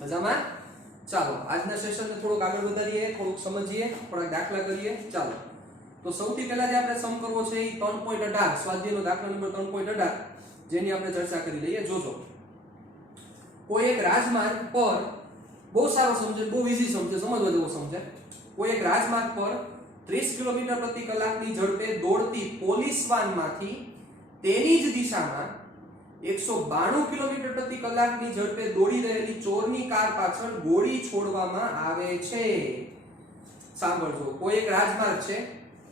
મજામાં? ચાલો આજના સેશનને થોડુંક આગળ વધારીએ, થોડુંક સમજીએ, થોડાક દાખલા કરીએ. ચાલો તો સૌથી પહેલા જે આપણે સમ કરવો છે એ 3.18 સ્વાધ્યાયનો દાખલા નંબર 3.18 જેની આપણે ચર્ચા કરી લઈએ. જોજો કોઈ એક રાજમાર્ગ પર બહુ સારો સમજે, બહુ ઈઝી સમજે, સમજવા જેવો સમજે. કોઈ એક રાજમાર્ગ પર 30 કિલોમીટર પ્રતિ કલાકની ઝડપે દોડતી પોલીસ વાનમાંથી તેની જ દિશામાં 192 કિલોમીટર પ્રતિ કલાકની ઝડપે દોડી રહેલી ચોરની કાર પાછળ ગોળી છોડવામાં આવે છે. સાંભળજો, કોઈ એક રાજમાર્ગ છે,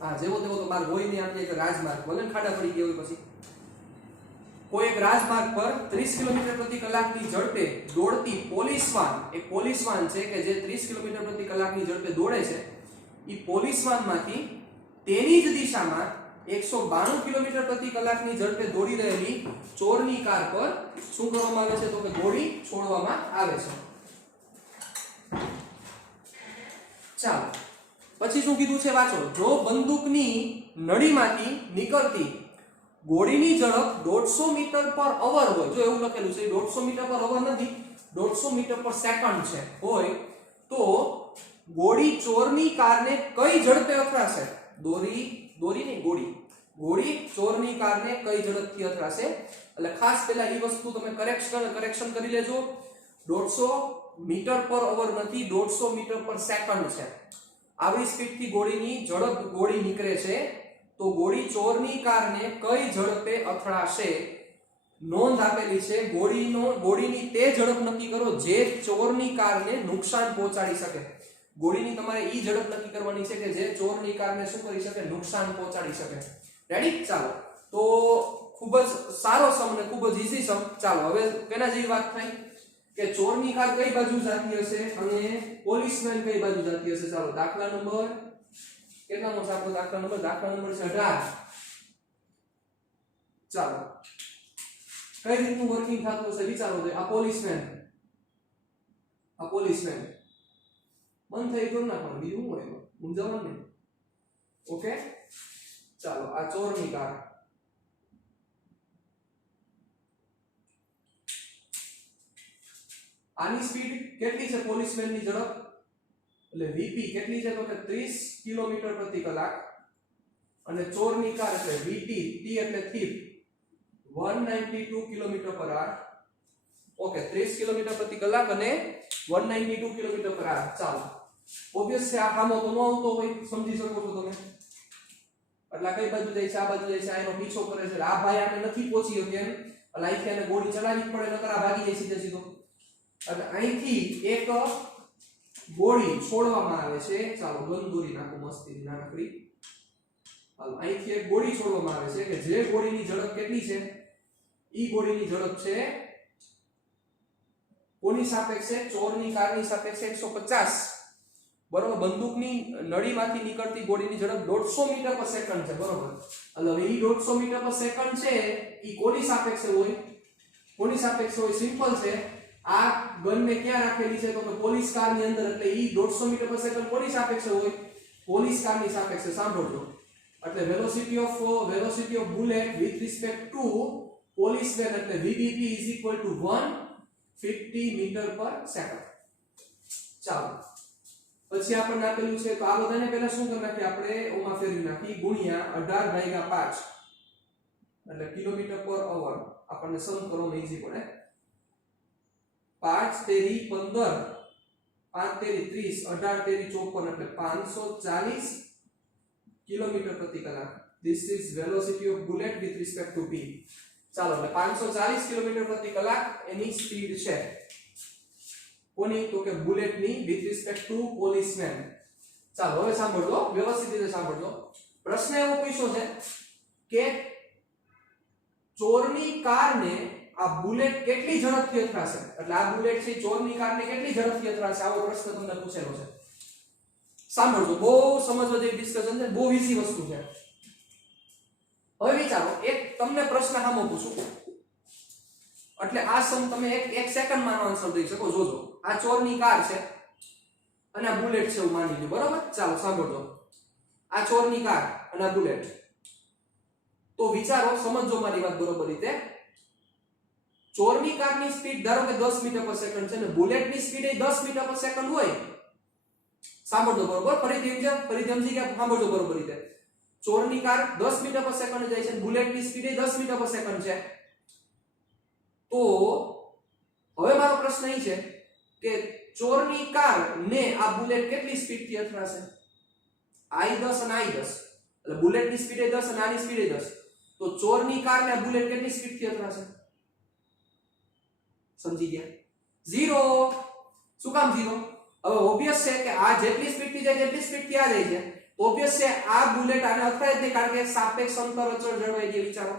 હા જેવો તેવો તો બાર હોય નહીં, આપણે એક રાજમાર્ગ ભલે ખાડા પડી ગયા હોય, પછી કોઈ એક રાજમાર્ગ પર 30 કિલોમીટર પ્રતિ કલાકની ઝડપે દોડતી પોલીસ વાન, એક પોલીસ વાન છે કે જે 30 કિલોમીટર પ્રતિ કલાકની ઝડપે દોડે છે, એ પોલીસ વાનમાંથી તેની જ દિશામાં 192 કિલોમીટર પ્રતિ કલાકની ઝડપે દોડી રહેલી ચોરની કાર પર શું કરવામાં આવે છે? તો કે ગોળી છોડવામાં આવે છે. ચાલો પછી શું કીધું છે વાંચો. જો બંદૂકની નળીમાંથી નીકળતી ગોળીની ઝડપ 150 મીટર પર અવર હોય, જો એવું લખેલું છે 150 મીટર પર અવર નથી, 150 મીટર પર સેકન્ડ છે હોય, તો ગોળી ચોરની કારને કઈ ઝડપે અથડાશે? ગોળી ચોરની કારને કઈ ઝડપથી અથડાશે? એટલે ખાસ પહેલા એ વસ્તુ તમે કરેક્શન કરી લેજો. 150 મીટર પર અવર નથી, 150 મીટર પર સેકન્ડ છે. આવી સ્પીડથી ગોળીની ઝડપ ગોળી નીકળે છે, તો ગોળી ચોરની કારને કઈ ઝડપે અથડાશે? નોંધ આપેલી છે ગોળીની તે ઝડપ નક્કી કરો જે ચોરની કારને નુકસાન પહોંચાડી શકે. ગોળીની તમારે ઈ ઝડપ નક્કી કરવાની છે કે જે ચોરની કારને શું કરી શકે? નુકસાન પહોંચાડી શકે. રેડી? ચાલો તો ખૂબ જ સારો સમ ને ખૂબ જ ઈઝી સમ. ચાલો હવે કેના જેવી વાત થઈ કે ચોરની કાર કઈ બાજુ જતી હશે અને પોલીસમેન કઈ બાજુ જતી હશે. ચાલો દાખલા નંબર કેટલામો છે આપણો દાખલા નંબર છે 18. ચાલો કઈ રીતનું વર્કિંગ થતું હશે વિચારો. આ પોલીસમેન મન થઈ ગયું ના, પણ બીજું હોય મૂંઝવણ નહીં. ઓકે ચાલો આ ચોરની કાર, આની સ્પીડ કેટલી છે? પોલીસમેનની ઝડપ એટલે વીપી કેટલી છે? તો કે 30 કિલોમીટર પ્રતિ કલાક, અને ચોરની કાર એટલે વીટી, ટી એટલે થીપ, 192 કિલોમીટર પર આર. ઓકે 30 કિલોમીટર પ્રતિ કલાક અને 192 કિલોમીટર પર આર. ચાલો ઓબ્વિયસ છે આ કામો તો ન આવતો હોય, સમજી શકો છો તમે. એટલે કઈ બાજુ જાય છે? આ બાજુ જાય છે, આનો પીછો કરે છે. આ ભાઈ આને નથી પહોંચી શકે એમ, એટલે અહીંથી આને ગોળી ચલાવવી પડે, નકર આ ભાગી જાય સીધો. એટલે અહીંથી એક ગોળી છોડવામાં આવે છે. ચાલો ગન દોરી નાખો મસ્તી નાનકડી. હાલ અહીંથી એક ગોળી છોડવામાં આવે છે કે જે ગોળીની ઝડપ કેટલી છે? ઈ ગોળીની ઝડપ છે કોની સાપેક્ષે? ચોરની કારની સાપેક્ષે 150. બરોબર. બંદૂકની નળીમાંથી નીકળતી ગોળીની ઝડપ 150 મીટર પર સેકન્ડ છે. બરોબર. એટલે હવે ઈ 150 મીટર પર સેકન્ડ છે, ઈ કોની સાપેક્ષે હોય? સિમ્પલ છે. આ ગનને ક્યાં રાખેલી છે? તો કે પોલીસ કારની અંદર. એટલે ઈ 150 મીટર પર સેકન્ડ કોની સાપેક્ષે હોય? પોલીસ કારની સાપેક્ષે. સાંભળજો, એટલે velocity of bullet with respect to policeman એટલે VBP = 150 મીટર પર સેકન્ડ. ચાલો પછી આપણને આપેલું છે, તો આ બધાને પહેલા શું કરી નાખીએ આપણે? ઓમાં ફેરવી નાખી ગુણ્યા 18/5 એટલે કિલોમીટર પર અવર. આપણને સમ કરવાનો ઈઝી પડે. 5 તેરી 15, 5 તેરી 30, 18 તેરી 54 એટલે 540 કિલોમીટર પ્રતિ કલાક. This is velocity of bullet with respect to p. ચાલો એટલે 540 કિલોમીટર પ્રતિ કલાક એની સ્પીડ છે. કોની? તો કે બુલેટની with respect to policeman. ચાલો હવે સાંભળજો, વ્યવસ્થિત રીતે સાંભળજો. પ્રશ્ન એવો પૂછ્યો છે કે ચોરની કારને આ બુલેટ કેટલી ઝડપથી અથડાશે? એટલે આ બુલેટ છે ચોરની કારને કેટલી ઝડપથી અથડાશે? આવો પ્રશ્ન તમને પૂછેલો છે. સાંભળજો, બહુ સમજવા જેવી ડિસ્કશન છે, બહુ ઈઝી વસ્તુ છે. હવે વિચારો, એક તમને પ્રશ્ન સામો પૂછું, એટલે આ સમ તમે એક સેકન્ડમાં આન્સર દઈ શકો. જોજો, આ ચોરની કાર છે અને આ બુલેટ છે એવું માની લો. બરાબર. ચાલો સાંભળજો, આ ચોરની કાર અને આ બુલેટ. તો વિચારો, સમજો મારી વાત બરોબર રીતે. ચોરની કારની સ્પીડ ધારો કે 10 મીટર પર સેકન્ડ છે ને બુલેટની સ્પીડ એ 10 મીટર પર સેકન્ડ હોય, સાંભળજો બરોબર, ફરીથી સમજી ગયા, સાંભળજો બરોબર રીતે. ચોરની કાર 10 મીટર પર સેકન્ડ જાય છે, બુલેટની સ્પીડ એ 10 મીટર પર સેકન્ડ છે. તો હવે મારો પ્રશ્ન એ છે કે ચોરની કાર ને આ બુલેટ કેટલી સ્પીડથી અથડાશે? I10 અને I10, એટલે બુલેટની સ્પીડ એ 10 અને આની સ્પીડ એ 10. તો ચોરની કાર ને આ બુલેટ કેટલી સ્પીડથી અથડાશે? સમજી ગયા? 0. શું કામ 0? હવે ઓબવિયસ છે કે આ જેટલી સ્પીડથી જાય જેટલી સ્પીડથી આ જાય છે, ઓબવિયસ છે આ બુલેટ આને અથડાય જ નહીં, કારણ કે સાપેક્ષ અંતર અચળ જળવાઈ ગયું. વિચારો.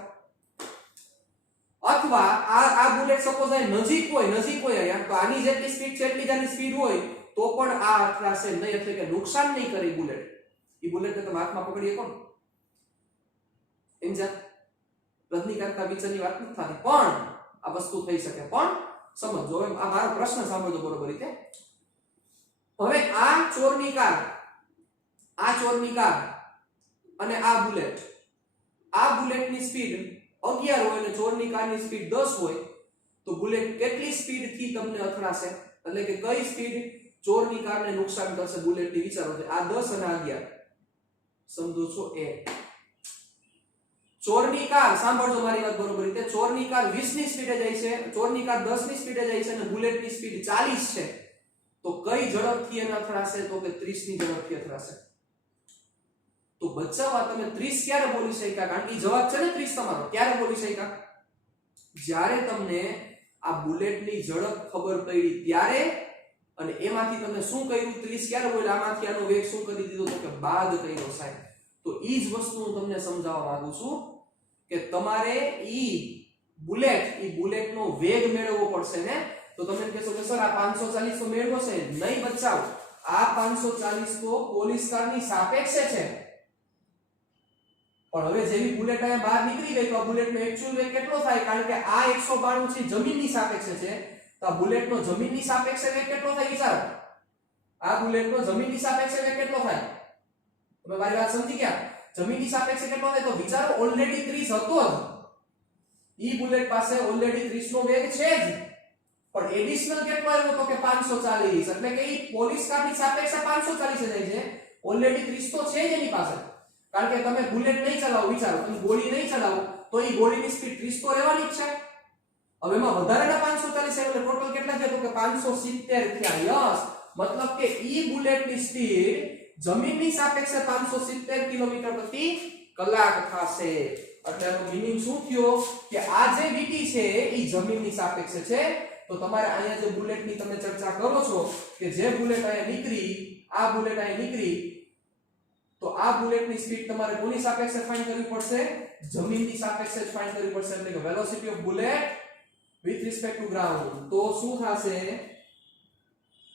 અથવા આ બુલેટ સપોઝ આ નજીક હોય અહીંયા, તો આની જેટલી સ્પીડ છે એટલી જ આની સ્પીડ હોય તો પણ આ અથડાશે નહીં, એટલે કે નુકસાન નહીં કરે બુલેટ. એ બુલેટને તમે હાથમાં પકડીએ કોણ સમજ્યા? રજનીકાંતના વિચારની વાત નથી થતી, પણ આ વસ્તુ થઈ શકે. પણ સમજો, હવે આ મારો પ્રશ્ન સાંભળજો બરોબર રીતે. હવે આ ચોરની કાર અને આ બુલેટની સ્પીડ 11 હોય અને ચોરની કારની સ્પીડ 10 હોય, તો બુલેટ કેટલી સ્પીડથી તમને અથડાશે? એટલે કે કઈ સ્પીડ ચોરની કારને નુકસાન કરશે બુલેટની? વિચારો છે આ 10 અને 11, સમજો છો? એ ચોરની કાર, સાંભળજો મારી વાત બરોબર રીતે, ચોરની કાર 20 ની સ્પીડે જાય છે, ચોરની કાર 10 ની સ્પીડે જાય છે અને બુલેટની સ્પીડ 40 છે, તો કઈ ઝડપથી એને અથડાશે? તો કે 30 ની ઝડપથી અથડાશે. તો બચાવવા તમે 30 ક્યારે બોલી શક્યા? કારણ કે જવાબ છે ને 30 તમારો. ક્યારે બોલી શક્યા? જ્યારે તમને આ બુલેટની ઝડપ ખબર પડી ત્યારે, અને એમાંથી તમે શું કર્યું? 30 ક્યારે બોલ્યા? આમાંથી આનો વેગ શું કરી દીધો? તો કે બાદ કર્યો સાહેબ. તો ઈ જ વસ્તુ હું તમને સમજાવવા માંગુ છું કે તમારે ઈ બુલેટનો વેગ મેળવવો પડશે ને. તો તમે કહેશો કે સર આ 540 તો મેળવો છે. નહીં બચાવ, આ 540 તો પોલીસ કારની સાપેક્ષે છે. પણ હવે જેવી બુલેટ આ બહાર નીકળી ગઈ તો આ બુલેટનો એક્ચ્યુઅલ વેગ કેટલો થાય? કારણ કે આ 192 છે જમીનની સાપેક્ષે છે, તો આ બુલેટનો જમીનની સાપેક્ષે વેગ કેટલો થાય? વિચારો. આ બુલેટનો જમીનની સાપેક્ષે વેગ કેટલો થાય? તમે મારી વાત સમજી ગયા? જમીનની સાપેક્ષે કેટલો થાય? તો વિચારો, ઓલરેડી 30 હતો જ. ઈ બુલેટ પાસે ઓલરેડી 30 નો વેગ છે જ, પણ એડિશનલ કેટલો આવ્યો? તો કે 540. એટલે કે ઈ પોલીસ કારની સાપેક્ષે 540 જાય છે. ઓલરેડી 30 તો છે જ એની પાસે. કારણ કે તમે બુલેટ નહીં ચલાવો, વિચારો તમે ગોળી નહીં ચલાવો તો ઈ ગોળીની સ્પીડ 30 તો રહેવાની જ છે. હવે એમાં વધારેના 540 એટલે ટોટલ કેટલા છે? તો કે 570 થયા. યસ, મતલબ કે ઈ બુલેટની સ્પીડ જમીનની સાપેક્ષે 570 કિલોમીટર પ્રતિ કલાક થશે. એટલે એનો મીનિંગ શું થયો કે આ જે વીટી છે એ જમીનની સાપેક્ષે છે. તો તમારે અહીંયા જે બુલેટની તમે ચર્ચા કરો છો કે જે બુલેટ અહીંયા નીકળી, આ બુલેટ અહીંયા નીકળી, તો આ બુલેટની સ્પીડ તમારે કોની સાપેક્ષે ફાઇન્ડ કરવી પડશે? જમીનની સાપેક્ષે જ ફાઇન્ડ કરવી પડશે. એટલે કે velocity of bullet with respect to ground. તો શું થશે?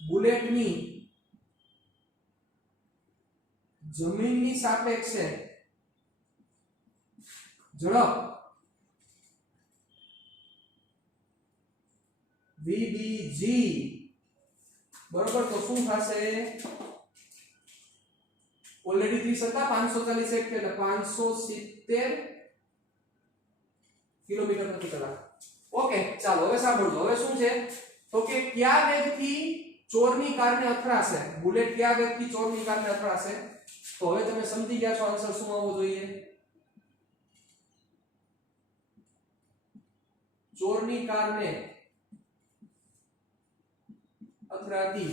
બુલેટની જમીનની સાપેક્ષે ઝડપ VBG બરોબર. તો શું થશે? ઓલરેડી 30 હતા, 540 એટલે 570 કિલોમીટર પ્રતિ કલાક. ઓકે, ચાલો હવે સાંભળજો. હવે શું છે? તો કે કયા વેગથી ચોરની કારને અથડાશે બુલેટ? કયા વેગથી ચોરની કારને અથડાશે? તો હવે તમે સમજી ગયા છો આન્સર શું આવવો જોઈએ? ચોરની કારને અથડાતી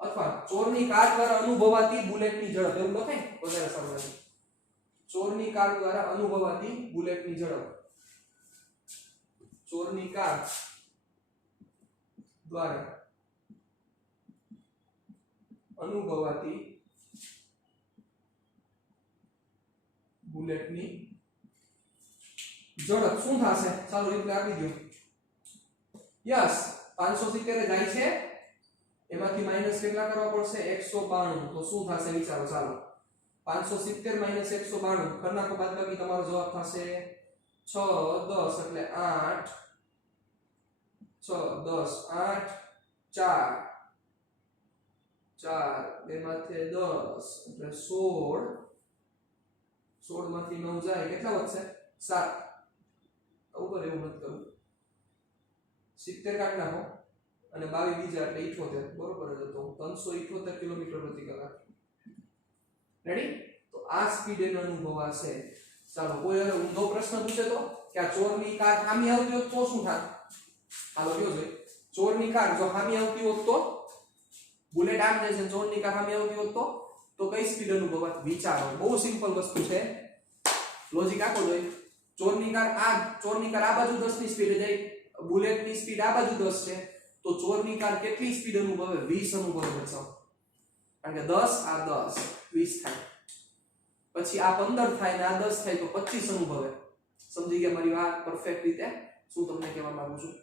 અથવા ચોરની કાર દ્વારા અનુભવાતી બુલેટની ઝડપ, એવું લખે વધારે સારું લાગે. ચોરની કાર દ્વારા અનુભવાતી બુલેટની ઝડપ. ચોરની કાર દ્વારા અનુભવાતી બુલેટની ઝડપ શું થશે? ચાલો રિપ્લાય આપી દો. યસ, 570 જાય છે, એમાંથી માઈનસ કેટલા કરવા પડશે? 192. તો શું થશે? વિચારો. ચાલો 570 માઈનસ 192 કરી નાખો, બાદબાકી તમારો જવાબ થશે 6 10 એટલે 8 6 10 8 4 4 બે માંથી 10 એટલે 16 16 માંથી 9 જાય કેટલા વધશે? 7. ઉપર એવું નથી કરવું 70 કાઢી નાખો અને 22 બીજા એટલે 78 બરોબર જ હતો 378 કિલોમીટર પ્રતિ કલાક રેડી તો આ સ્પીડ એનો અનુભવાશે ચાલો કોઈ હવે ઊંધો પ્રશ્ન પૂછે તો કે આ ચોરની કાર સામે આવતી હોત તો શું થાત હાલો કયો છે ચોરની કાર જો સામે આવતી હોત તો બુલેટ આમ જાય છે ચોરની કાર સામે આવતી હોત તો કઈ સ્પીડ અનુભવાત વિચારો બહુ સિમ્પલ વસ્તુ છે લોજિક આખો જોઈએ ચોરની કાર આ બાજુ 10 ની સ્પીડે જાય બુલેટ ની સ્પીડ આ બાજુ 10 છે તો ચોરની કાર કેટલી સ્પીડ અનુભવે 20 અનુભવે બચાવ કારણ કે 10 આ 10 20 થાય પછી આ 15 થાય ને આ 10 થાય તો 25 અનુભવે સમજી ગયા મારી વાત પરફેક્ટ રીતે શું તમને કહેવા માંગુ છું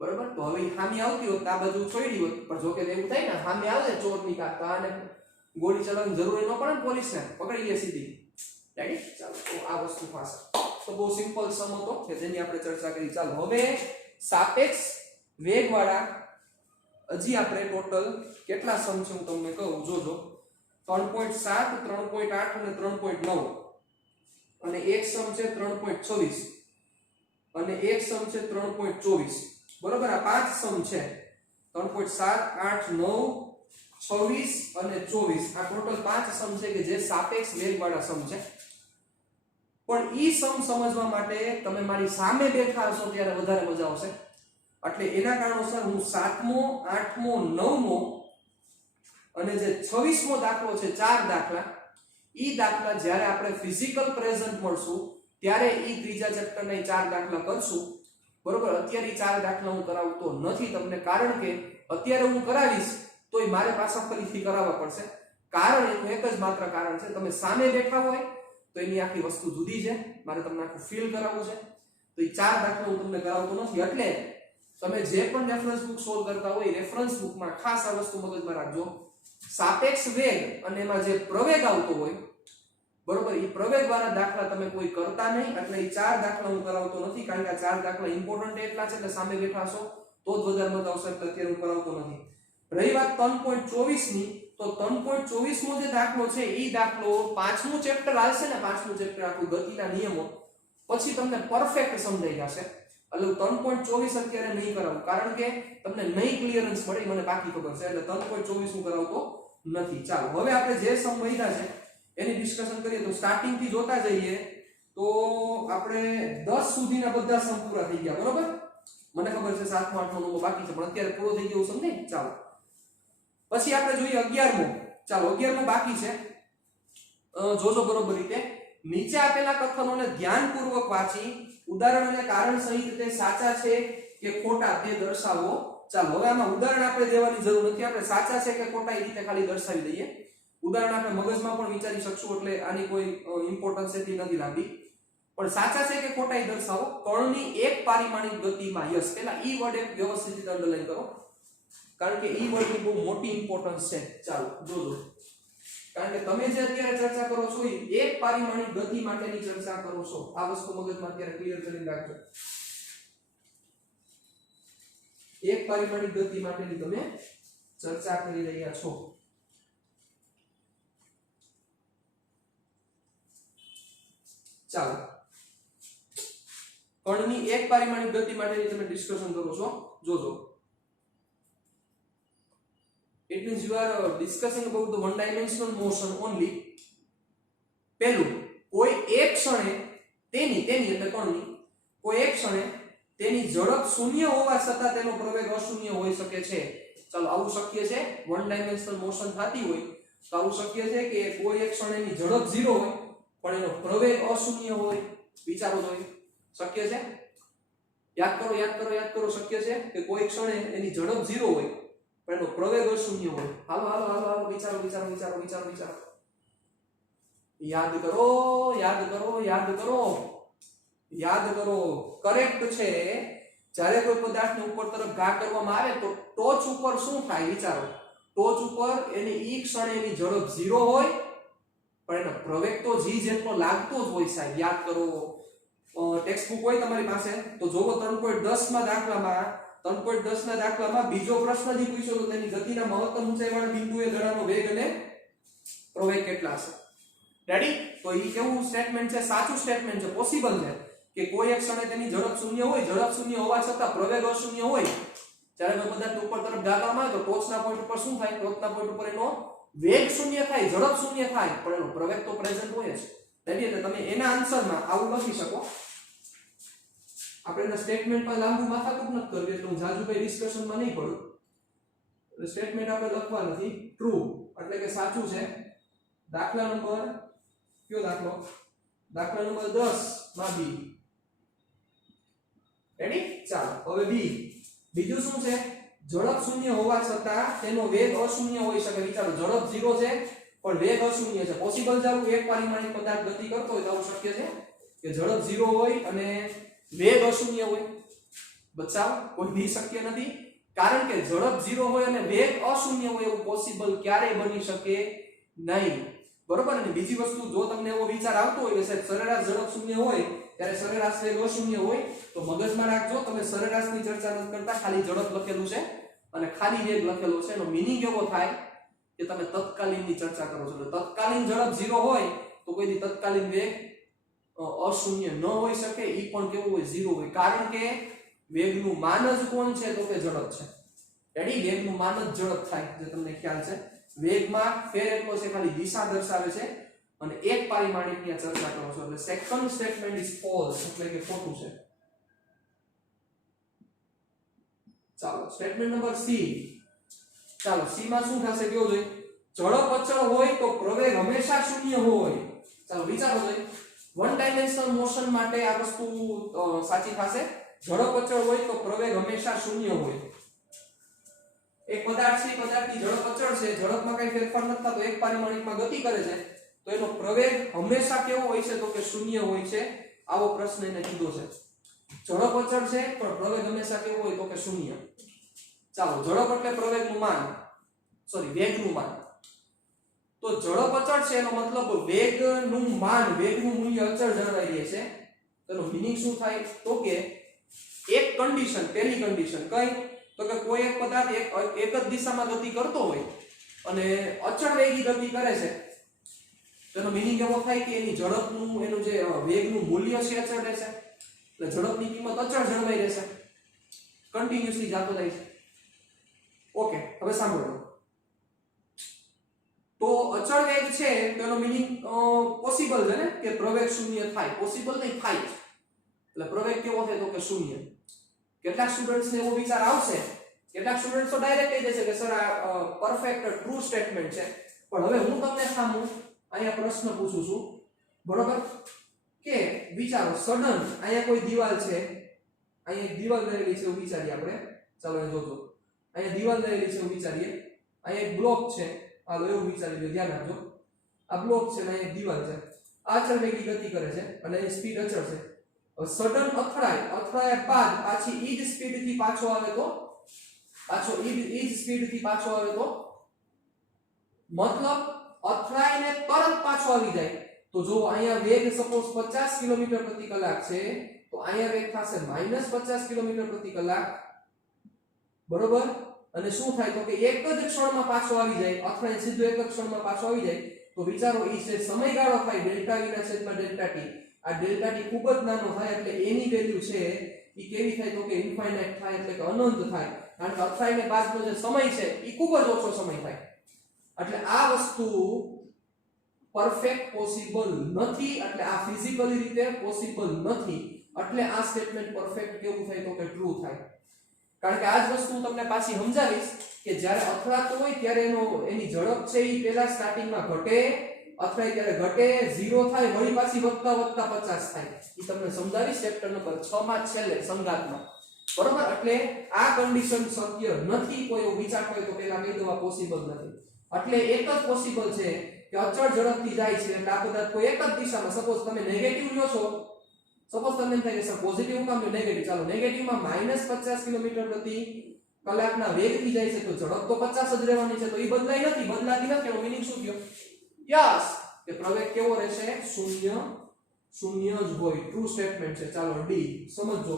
બરોબર તો હવે સામે આવતી હોત આ બાજુ છોડી હોત પણ જો કે એવું થાય ને સામે આવે ચોરની કાર તો આને ગોળી ચલાવવાની જરૂર ન પડે પોલીસને પકડી લે સીધી રાઈટ ચાલો તો આ વસ્તુ પાસે તો બહુ સિમ્પલ સમ હતો કે જેની આપણે ચર્ચા કરી ચાલો હવે સાપેક્ષ વેગવાળા હજી આપણે ટોટલ કેટલા સમ છે હું તમને કહું જોજો 3.7 3.8 અને 3.9 અને એક સમ છે 3.26 અને એક સમ છે 3.24 બરોબર આ પાંચ સમ છે 3.7 8 9 26 અને 24 આ ટોટલ પાંચ સમ છે કે જે સાપેક્ષ વેગવાળા સમ છે પણ ઈ સમ સમજવા માટે તમે મારી સામે બેઠા હશો ત્યારે વધારે મજા આવશે એટલે એના કારણોસર હું 7મો 8મો 9મો અને જે 26મો દાખલો છે ચાર દાખલા ઈ દાખલા જ્યારે આપણે ફિઝિકલ પ્રેઝન્ટ મળશું ત્યારે ઈ ત્રીજા ચેપ્ટરના ચાર દાખલા કરશું બરોબર અત્યારે ઈ ચાર દાખલા હું કરાવતો નથી તમને કારણ કે અત્યારે હું કરાવીશ તોય મારે પાછા ફરીથી કરાવવા પડશે કારણ એનું એક જ માત્ર કારણ છે તમે સામે બેઠા હોય તો એની આખી વસ્તુ જુદી છે મારે તમને આખું ફીલ કરાવવું છે તો એ ચાર દાખલા હું તમને કરાવતો નથી એટલે તમે જે પણ રેફરન્સ બુક સોલ્વ કરતા હોય રેફરન્સ બુકમાં ખાસ આ વસ્તુ મગજમાં રાખજો સાપેક્ષ વેગ અને એમાં જે પ્રવેગ આવતો હોય બરોબર એ પ્રવેગ વાળા દાખલા તમે કોઈ કરતા નહીં એટલે એ ચાર દાખલા હું કરાવતો નથી કારણ કે આ ચાર દાખલા ઇમ્પોર્ટન્ટ એટલા છે એટલે સામે બેઠા છો તો જ વધારે મત આવશે એટલે અત્યારે હું કરાવતો નથી રહી વાત 3.24 ની તો 3.24 મો જે દાખલો છે એ દાખલો પાંચમું ચેપ્ટર આવશે ને પાંચમું ચેપ્ટર આખું ગતિના નિયમો પછી તમને પરફેક્ટ સમજાઈ જશે એટલે 3.24 અત્યારે નહીં કરાવું કારણ કે તમને નહીં ક્લિયરન્સ મળે મને બાકી ખબર છે એટલે 3.24 હું કરાવતો નથી ચાલો હવે આપણે જે સમ વધ્યા છે એની ડિસ્કશન કરીએ તો સ્ટાર્ટિંગ થી જોતા જઈએ તો આપણે 10 સુધીના બધા સમ પૂરા થઈ ગયા બરોબર મને ખબર છે 7મો 8મો 9મો બાકી છે પણ અત્યારે પૂરો થઈ ગયો સમજાય ચાલો પછી આપણે જોઈએ 11મો ચાલો 11મો બાકી છે જોજો બરોબર રીતે નીચે આપેલા કથનોને ધ્યાનપૂર્વક વાંચી ઉદાહરણ અને કારણ સહિત તે સાચા છે કે ખોટા તે દર્શાવો ચાલો હવે આમાં ઉદાહરણ આપણે દેવાની જરૂર નથી આપણે સાચા છે કે ખોટા એ રીતે ખાલી દર્શાવી દઈએ ઉદાહરણ આપણે મગજમાં પણ વિચારી શકશું એટલે આની કોઈ ઇમ્પોર્ટન્સ એથી નથી લાંબી પણ સાચા છે કે ખોટા એ દર્શાવો કણની એક પારિમાણિક ગતિમાં યસ પેલા ઈ વર્ડ એક વ્યવસ્થિત રીતે અંડરલાઈન કરો કારણ કે ઈ વર્ડની બહુ મોટી ઇમ્પોર્ટન્સ છે ચાલો જોજો કારણ કે તમે જે અત્યારે ચર્ચા કરો છો એ એક પારિમાણિક ગતિ માટેની ચર્ચા કરો છો આ વસ્તુ મગજમાં અત્યારે ક્લિયર કરીને રાખજો એક પારિમાણિક ગતિ માટેની તમે ચર્ચા કરી રહ્યા છો ચાલો કણની એક પારિમાણિક ગતિ માટેની તમે ડિસ્કશન કરો છો જોજો it means you are discussing about the one dimensional motion only પહેલું કોઈ એક ક્ષણે તેની એટલે કણની કોઈ એક ક્ષણે તેની ઝડપ શૂન્ય હોવા છતાં તેનો પ્રવેગ અશૂન્ય હોઈ શકે છે ચાલો આવું શક્ય છે વન ડાયમેન્શનલ મોશન થતી હોય તો આવું શક્ય છે કે કોઈ એક ક્ષણેની ઝડપ 0 હોય પણ એનો પ્રવેગ અશૂન્ય હોય વિચારો જોઈએ શક્ય છે યાદ કરો શક્ય છે કે કોઈ ક્ષણે એની ઝડપ 0 હોય પણ એનો પ્રવેગ શૂન્ય હોય હાલો વિચારો યાદ કરો કરેક્ટ છે જ્યારે કોઈ પદાર્થને ઉપર તરફ ઘા કરવામાં આવે તો ટોચ ઉપર શું થાય વિચારો ટોચ ઉપર એની ઈ ક્ષણે એની ઝડપ 0 હોય પણ એનો પ્રવેગ તો g જેટલો લાગતો જ હોય સાહેબ યાદ કરો ટેક્સ્ટ બુક હોય તમારી પાસે તો જોવો 3.10 માં દાખલામાં 3.10 ના દાખલામાં બીજો પ્રશ્ન જે પૂછ્યો તો તેની ગતિના મહત્તમ ઊંચાઈવાળા બિંદુએ દડાનો વેગ અને પ્રવેગ કેટલા છે રેડી તો ઈ કેવું સ્ટેટમેન્ટ છે સાચું સ્ટેટમેન્ટ છે પોસિબલ છે કે કોઈ એક ક્ષણે તેની ઝડપ શૂન્ય હોય, ઝડપ શૂન્ય હોવા છતાં પ્રવેગ અશૂન્ય હોય, જ્યારે કોઈ પદાર્થ ઉપર તરફ ઢાંકવામાં આવે તો ટોચના પોઈન્ટ ઉપર શું થાય? ટોચના પોઈન્ટ ઉપર એનો વેગ શૂન્ય થાય, ઝડપ શૂન્ય થાય, પણ એનો પ્રવેગ તો પ્રેઝન્ટ હોય જ. એટલે તમે એના આન્સરમાં આવું લખી શકો. આપણે એના સ્ટેટમેન્ટ પર લાંબુ માથાકૂટ નથી કરવી, એટલે હું જાજુ ભાઈ ડિસ્કશનમાં નહીં પડું. એટલે સ્ટેટમેન્ટ આપણે લખવા નથી. ટ્રુ એટલે કે સાચું છે. દાખલા નંબર કયો દાખલો? દાખલા નંબર 10 માં બી. રેડી? ચાલો હવે બી. બીજું શું છે? ઝડપ શૂન્ય હોવા છતાં તેનો વેગ અશૂન્ય હોઈ શકે. વિચારો, ઝડપ 0 છે પણ વેગ અશૂન્ય છે. પોસિબલ છે આવું? એક પરિમાણિક પદાર્થ ગતિ કરતો હોય તો આવું શક્ય છે કે ઝડપ 0 હોય અને વેગ અશૂન્ય હોય? બચાવ, કોઈ બી શક્ય નથી. કારણ કે ઝડપ 0 હોય અને વેગ અશૂન્ય હોય એવું પોસિબલ ક્યારેય બની શકે નહીં. બરોબર? અને બીજી વસ્તુ, જો તમને એવો વિચાર આવતો હોય કે સરેરાશ ઝડપ શૂન્ય હોય ત્યારે સરેરાશ વેગ અશૂન્ય હોય, તો મગજમાં રાખજો, તમે સરેરાશની ચર્ચા નથી કરતા, ખાલી ઝડપ લખેલું છે અને ખાલી વેગ લખેલો છે. એનો મીનિંગ એવો થાય કે તમે તત્કાલીનની ચર્ચા કરો છો. તત્કાલીન ઝડપ 0 હોય તો કોઈ દી તત્કાલીન વેગ અશૂન્ય ન હોઈ શકે. ઈ પણ કેવું હોય? 0 હોય. કારણ કે વેગનું માન જ કોણ છે? તો કે ઝડપ છે. રેડી? વેગનું માન જ ઝડપ થાય, જે તમને ખ્યાલ છે. વેગમાં ફેર એટલો છે, ખાલી દિશા દર્શાવે છે અને એક પરિમાણિકની આ ચર્ચા કરો છો. એટલે સેકન્ડ સ્ટેટમેન્ટ ઇઝ ફોલ્સ, એટલે કે ખોટું છે. ચાલો સ્ટેટમેન્ટ નંબર સી. ચાલો સી માં શું થશે કયો જોઈએ? ઝડપ અચળ હોય તો પ્રવેગ હંમેશા શૂન્ય હોય. ચાલો વિચારો જોઈએ. વન ડાયમેન્શનલ મોશન માટે આ વસ્તુ સાચી થશે. ઝડપ અચળ હોય તો પ્રવેગ હંમેશા શૂન્ય હોય. એક પદાર્થ છે, પદાર્થની ઝડપ અચળ છે, ઝડપમાં કઈ ફેરફાર નથી થતો, એક પરિમાણિકમાં ગતિ કરે છે, તો એનો પ્રવેગ હંમેશા કેવો હોય છે? તો કે શૂન્ય હોય છે. આવો પ્રશ્ન એને કીધો છે. ઝડપ અચળ છે પણ પ્રવેગ હંમેશા કેવો હોય? તો કે શૂન્ય. ચાલો, ઝડપ એટલે પ્રવેગનું માન, સોરી વેગનું માન. તો ઝડપ અચળ છે એનો મતલબ વેગનું માન, વેગનું મૂલ્ય અચળ જળવાઈ રહે છે. તેનો મીનિંગ શું થાય? તો કે એક કન્ડિશન, પહેલી કન્ડિશન કઈ? તો કે કોઈ એક પદાર્થ એક જ દિશામાં ગતિ કરતો હોય અને અચળ વેગી ગતિ કરે છે, તેનો મીનિંગ એવો થાય કે એની ઝડપનું, એનું જે વેગનું મૂલ્ય છે અચળ રહેશે. એટલે ઝડપની કિંમત અચળ જળવાઈ રહેશે, કન્ટિન્યુઅસલી જાતો જાય છે. ઓકે, હવે સાંભળો. તો અચળ વેગ છે તેનો મીનિંગ પોસિબલ છે ને કે પ્રવેગ શૂન્ય થાય. પોસિબલ નહીં, થાય. એટલે પ્રવેગ કેવો થાય? તો કે શૂન્ય. કેટલાક સ્ટુડન્ટ્સ ને એવો વિચાર આવશે, કેટલાક સ્ટુડન્ટ્સ તો ડાયરેક્ટ કહી દેશે કે સર આ પરફેક્ટ ટ્રુ સ્ટેટમેન્ટ છે. પણ હવે હું તમને સામુ અહીંયા પ્રશ્ન પૂછું છું, બરોબર? કે વિચારો, સડન અહીંયા કોઈ દીવાલ છે, અહીંયા એક દીવાલ રહેલી છે એવું વિચારીએ આપણે. ચાલો એ જોજો. અહીંયા દીવાલ રહેલી છે એવું વિચારીએ. અહીંયા એક બ્લોક છે, હાલો એવું વિચારી લો, ધ્યાન રાખજો. આ બ્લોક છે ને અહીંયા એક દીવાલ છે. આ અચળ વેગી ગતિ કરે છે અને એની સ્પીડ અચળ છે. સડન અથડાયા બાદ પાછી ઈ જ સ્પીડથી પાછો આવે તો, ઈ જ સ્પીડથી પાછો આવે તો, મતલબ અથડાઈને તરત પાછો આવી જાય. તો જો અહીંયા વેગ સપોઝ 50 કિલોમીટર પ્રતિ કલાક છે, તો અહીંયા વેગ થશે -50 કિલોમીટર પ્રતિ કલાક. બરોબર? અને શું થાય? તો કે એક જ ક્ષણમાં પાછો આવી જાય, અથડાઈને સીધો એક જ ક્ષણમાં પાછો આવી જાય. તો વિચારો, ઈ જે સમયગાળો થાય ડેલ્ટા વી ના છેદમાં ડેલ્ટા ટી, આ ડેલ્ટા ટી ખૂબ જ નાનો થાય, એટલે એની વેલ્યુ છે ઈ કેવી થાય? તો કે ઇન્ફાઇનાઇટ થાય, એટલે કે અનંત થાય. કારણ કે અથડાઈને બાદનો જે સમય છે ઈ ખૂબ જ ઓછો સમય થાય. એટલે આ વસ્તુ પરફેક્ટ પોસિબલ નથી, એટલે આ ફિઝિકલી રીતે પોસિબલ નથી. એટલે આ સ્ટેટમેન્ટ પરફેક્ટ કેવું થાય? તો કે ટ્રુ થાય. કારણ કે આ જ વસ્તુ તમને પાછી સમજાવીશ કે જ્યારે અથડાતો હોય ત્યારે એની ઝડપ છે ઈ પહેલા સ્ટાર્ટિંગમાં ઘટે, અથડાય ત્યારે ઘટે, 0 થાય, વળી પાછી વધતા 50 થાય. ઈ તમને સમજાવીશ ચેપ્ટર નંબર 6 માં છેલ્લે સંગાતમાં. બરોબર? એટલે આ કન્ડિશન શક્ય નથી. કોઈ એવું વિચારતો હોય તો પહેલા કહી દઉં, આ પોસિબલ નથી. એટલે એક જ પોસિબલ છે કે અચળ ઝડપથી જાય છે, એટલે આ પદાર્થ કોઈ એક જ દિશામાં, સપોઝ તમે નેગેટિવ લ્યો છો, સપોઝ તમને એમ થાય કે સર પોઝિટિવ કામ લો, નેગેટિવ, ચાલો નેગેટિવમાં -50 કિલોમીટર પ્રતિ કલાકના વેગથી જાય છે, તો ઝડપ તો 50 જ રહેવાની છે, તો એ બદલાઈ નથી, બદલાતી નથી. એનો મીનિંગ શું થયો? યસ, કે પ્રવેગ કેવો રહેશે? શૂન્ય જ હોય. ટ્રુ સ્ટેટમેન્ટ છે. ચાલો ડી સમજો.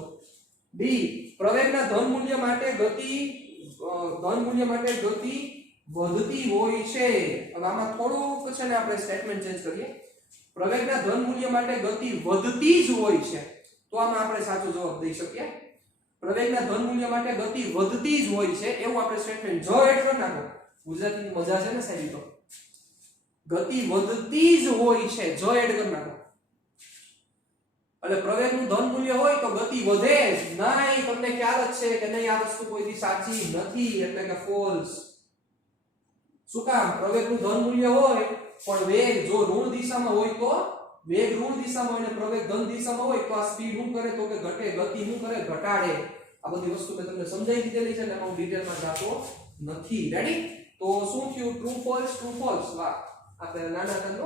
ડી, પ્રવેગના ધન મૂલ્ય માટે ગતિ વધતી હોય છે. હવે આમાં થોડુંક છે ને આપણે સ્ટેટમેન્ટ ચેન્જ કરીએ. પ્રવેગના ધન મૂલ્ય માટે ગતિ વધતી જ હોય છે. તો આમાં આપણે સાચો જવાબ દઈ શકીએ. પ્રવેગના ધન મૂલ્ય માટે ગતિ વધતી જ હોય છે એવું આપણે સ્ટેટમેન્ટ જ એડ કરી નાખો. ગુજરાતીની મજા છે ને સાહેબ, તો ગતિ વધતી જ હોય છે જ એડ કરી નાખો. એટલે પ્રવેગનું ધન મૂલ્ય હોય તો ગતિ વધે જ નહીં. તમને ખ્યાલ જ છે કે નહીં આ વસ્તુ કોઈથી સાચી નથી, એટલે કે ફોલ્સ. શું કામ? પ્રવેગનું ધન મૂલ્ય હોય પણ વેગ જો ઋણ દિશામાં હોય તો વેગ ઋણ દિશામાં હોય ને પ્રવેગ ધન દિશામાં હોય તો આ સ્પીડ શું કરે તો કે ઘટે, ગતિ શું કરે ઘટાડે. આ બધી વસ્તુ મેં તમને સમજાવી દીધેલી છે એટલે હું ડિટેલમાં જાતો નથી. રેડી? તો શું થયું? True false, true false. વાહ, આપણે નાના હતા નો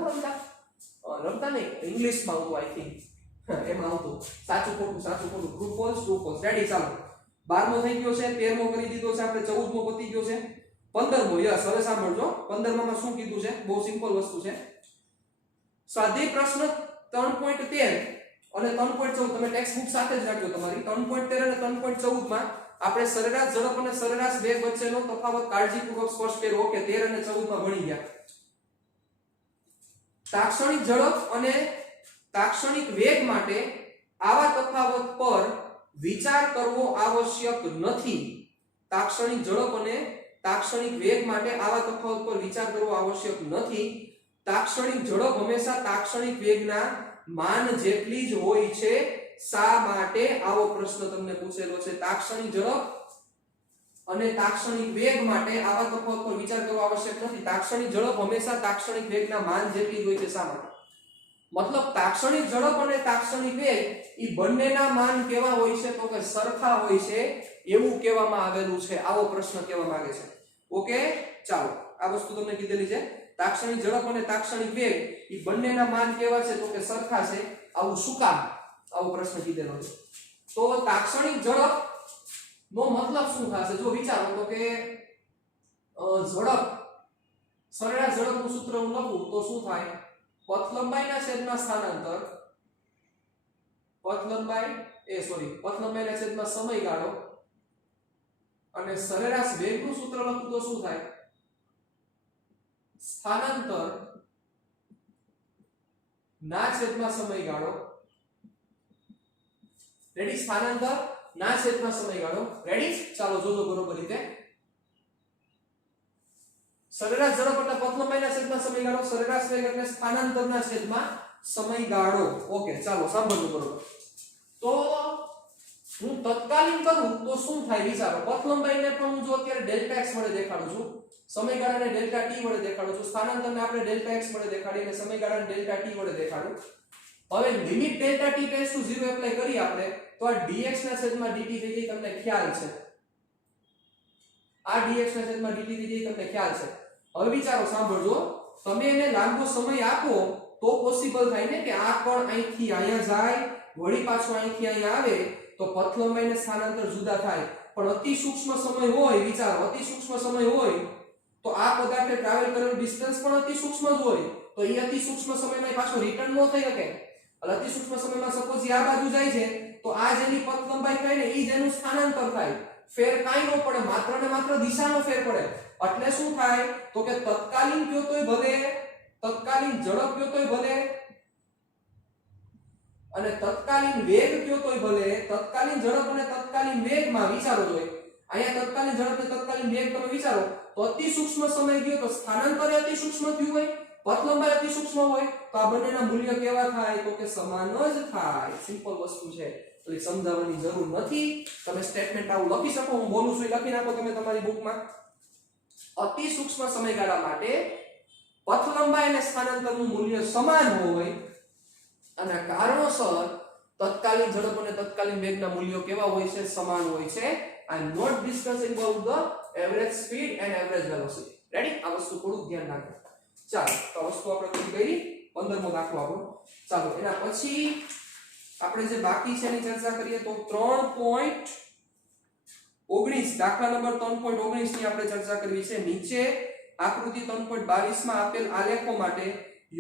રમતા નહીં, ઇંગ્લિશમાં આવતું આઈ થિંક એમાં આવતું સાચું ખોટું true false, true false. Ready? ચાલો 12મો થઈ ગયો છે, 13મો કરી દીધો છે આપણે, 14મો પતી ગયો છે, 15મો. યસ, હવે સાંભળજો 15માં શું કીધું છે? બહુ સિમ્પલ વસ્તુ છે. સ્વાધ્યાય પ્રશ્ન 3.13 અને 3.14 તમે ટેક્સ્ટ બુક સાથે જ રાખજો તમારી. 3.13 અને 3.14 માં આપણે સરેરાશ ઝડપ અને સરેરાશ વેગ વચ્ચેનો તફાવત કાળજીપૂર્વક સ્પષ્ટ કર્યો. ઓકે, 13 અને 14 માં ભણી ગયા. તાક્ષણિક ઝડપ અને તાક્ષણિક વેગ માટે આવા તફાવત પર વિચાર કરવો આવશ્યક નથી. તાક્ષણિક ઝડપ અને તાક્ષણિક વેગ માટે આવા તફાવત પર વિચાર કરવો આવશ્યક નથી. તાક્ષણિક ઝડપ હંમેશા તાક્ષણિક વેગના માન જેટલી જ હોય છે. શા માટે? આવો પ્રશ્ન તમને પૂછેલો છે. તાક્ષણિક ઝડપ અને તાક્ષણિક વેગ માટે આવા તફાવત પર વિચાર કરવો આવશ્યક નથી. તાક્ષણિક ઝડપ હંમેશા તાક્ષણિક વેગના માન જેટલી જ હોય છે. શા માટે? મતલબ તાક્ષણિક ઝડપ અને તાક્ષણિક વેગ ઈ બંનેના માન કેવા હોય છે તો કે સરખા હોય છે એવું કહેવામાં આવેલું છે. આવો પ્રશ્ન કહેવા માંગે છે. ઓકે, ચાલો આ વસ્તુ તમને કીધેલી છે. તાક્ષણિક ઝડપ અને તાક્ષણિક વેગ ઈ બંનેના માન કેવા છે તો કે સરખા છે. આવું શું કામ? આવો પ્રશ્ન કીધેલો છે. તો તાક્ષણિક ઝડપ નો મતલબ શું થશે? જો વિચારો તો કે ઝડપ, સરેરાશ ઝડપનું સૂત્ર હું લખું તો શું થાય? પથ લંબાઈના છેદમાં સ્થાનાંતર, પથ લંબાઈના છેદમાં સમયગાળો અને સરેરાશ વેગનું સૂત્ર લખું તો શું થાય? સ્થાનાંતર ના છેદમાં સમયગાળો. રેડી? સ્થાનાંતર ના છેદમાં સમયગાળો. રેડી? ચાલો જોજો બરોબર રીતે. સરેરાશ ઝડપ એટલે પથ લંબાઈના છેદમાં સમયગાળો, સરેરાશ વેગ એટલે સ્થાનાંતરના છેદમાં સમયગાળો. ઓકે, ચાલો સાંભળજો બરોબર. તો હું તત્કાલીન કરું તો શું થાય વિચારો. પથ લંબાઈને પણ હું જો અત્યારે ડેલ્ટા x વડે દેખાડું છું, સમયગાળાને ડેલ્ટા t વડે દેખાડું છું, સ્થાનાંતરને આપણે ડેલ્ટા x વડે દેખાડીએ અને સમયગાળાને ડેલ્ટા t વડે દેખાડું. હવે લિમિટ ડેલ્ટા t → 0 એપ્લાય કરી આપણે તો આ dx ના છેદમાં dt થઈ જાય. તમને ખ્યાલ છે? આ dx ના છેદમાં dt થઈ જાય. તમને ખ્યાલ છે? હવે વિચારો, સાંભળજો. તમે એને લાંબો સમય આપો તો પોસિબલ થાય ને કે આ કોણ અહીંથી અહીંયા જાય, વળી પાછો અહીંથી અહીંયા આવે તો પથ લંબાઈને સ્થાનાંતર જુદા થાય. પણ અતિ સૂક્ષ્મ સમય હોય, વિચારો અતિ સૂક્ષ્મ સમય હોય તો આ પદાર્થે ટ્રાવેલ કરેલું ડિસ્ટન્સ પણ અતિ સૂક્ષ્મ જ હોય. તો એ અતિ સૂક્ષ્મ સમયમાં પાછો રિટર્ન ન થઈ શકે. એટલે અતિ સૂક્ષ્મ સમયમાં સપોઝ આ બાજુ જાય છે તો આ જેની પથ લંબાઈ થાય ને ઈ જેનું સ્થાનાંતર થાય. ફેર કાઈ ન પડે, માત્ર ને માત્ર દિશાનો ફેર પડે. એટલે શું થાય તો કે તત્કાલીન કયો તોય ભલે, તત્કાલીન ઝડપ કયો તોય ભલે અને તત્કાલીન વેગ કયો તોય ભલે, તત્કાલીન ઝડપ અને તત્કાલીન વેગમાં વિચારો જોઈએ. અહીંયા તત્કાલીન ઝડપ અને તત્કાલીન વેગ તમે વિચારો તો અતિ સૂક્ષ્મ સમય ગયો તો સ્થાનાંતર અતિ સૂક્ષ્મ થયું હોય, પથ લંબાઈ અતિ સૂક્ષ્મ હોય તો આ બંનેના મૂલ્ય કેવા થાય તો કે સમાન જ થાય. સિમ્પલ વસ્તુ છે, તો એ સમજાવવાની જરૂર નથી. તમે સ્ટેટમેન્ટ આવું લખી શકો, હું બોલું છું એ લખી નાખો તમે તમારી બુકમાં. અતિ સૂક્ષ્મ સમયગાળા માટે પથ લંબાઈ અને સ્થાનાંતરનું મૂલ્ય સમાન હોય અને કારણોસર તત્કાલીન ઝડપ અને તત્કાલીન વેગના મૂલ્યો કેવા હોય છે? સમાન હોય છે. I am not discussing about the average speed and average velocity. Ready? આ વસ્તુ થોડું ધ્યાન રાખો. ચાલો, તો વસ્તુ આપણે પૂરી કરી. 15મો દાખલો આપણો. ચાલો, એના પછી આપણે જે બાકી છે એની ચર્ચા કરીએ તો 3.19 દાખલા નંબર 3.19 ની આપણે ચર્ચા કરવી છે. નીચે આકૃતિ 3.22 માં આપેલ આલેખો માટે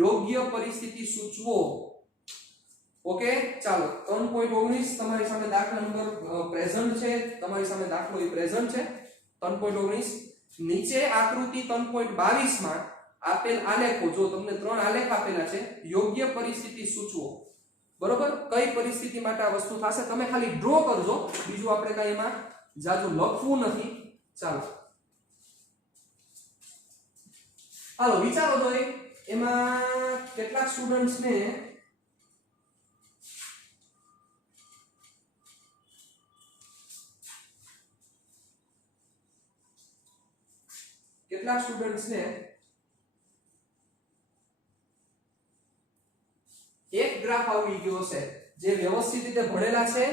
યોગ્ય પરિસ્થિતિ સૂચવો. ઓકે, ચાલો 3.19 તમારી સામે દાખલા નંબર પ્રેઝન્ટ છે. તમારી સામે દાખલો એ પ્રેઝન્ટ છે 3.19. નીચે આકૃતિ 3.22 માં આપેલ આલેખો, જો તમને 3 આલેખ આપેલા છે, યોગ્ય પરિસ્થિતિ સૂચવો. બરોબર, કઈ પરિસ્થિતિ માટે આ વસ્તુ થશે તમે ખાલી ડ્રો કરજો, બીજું આપણે કઈ એમાં જાજુ લખવું નથી. ચાલો હાલો વિચારો તો એમાં કેટલાક સ્ટુડન્ટ્સ ને એક ગ્રાફ આવી ગયો છે, જે વ્યવસ્થિત રીતે ભણેલા છે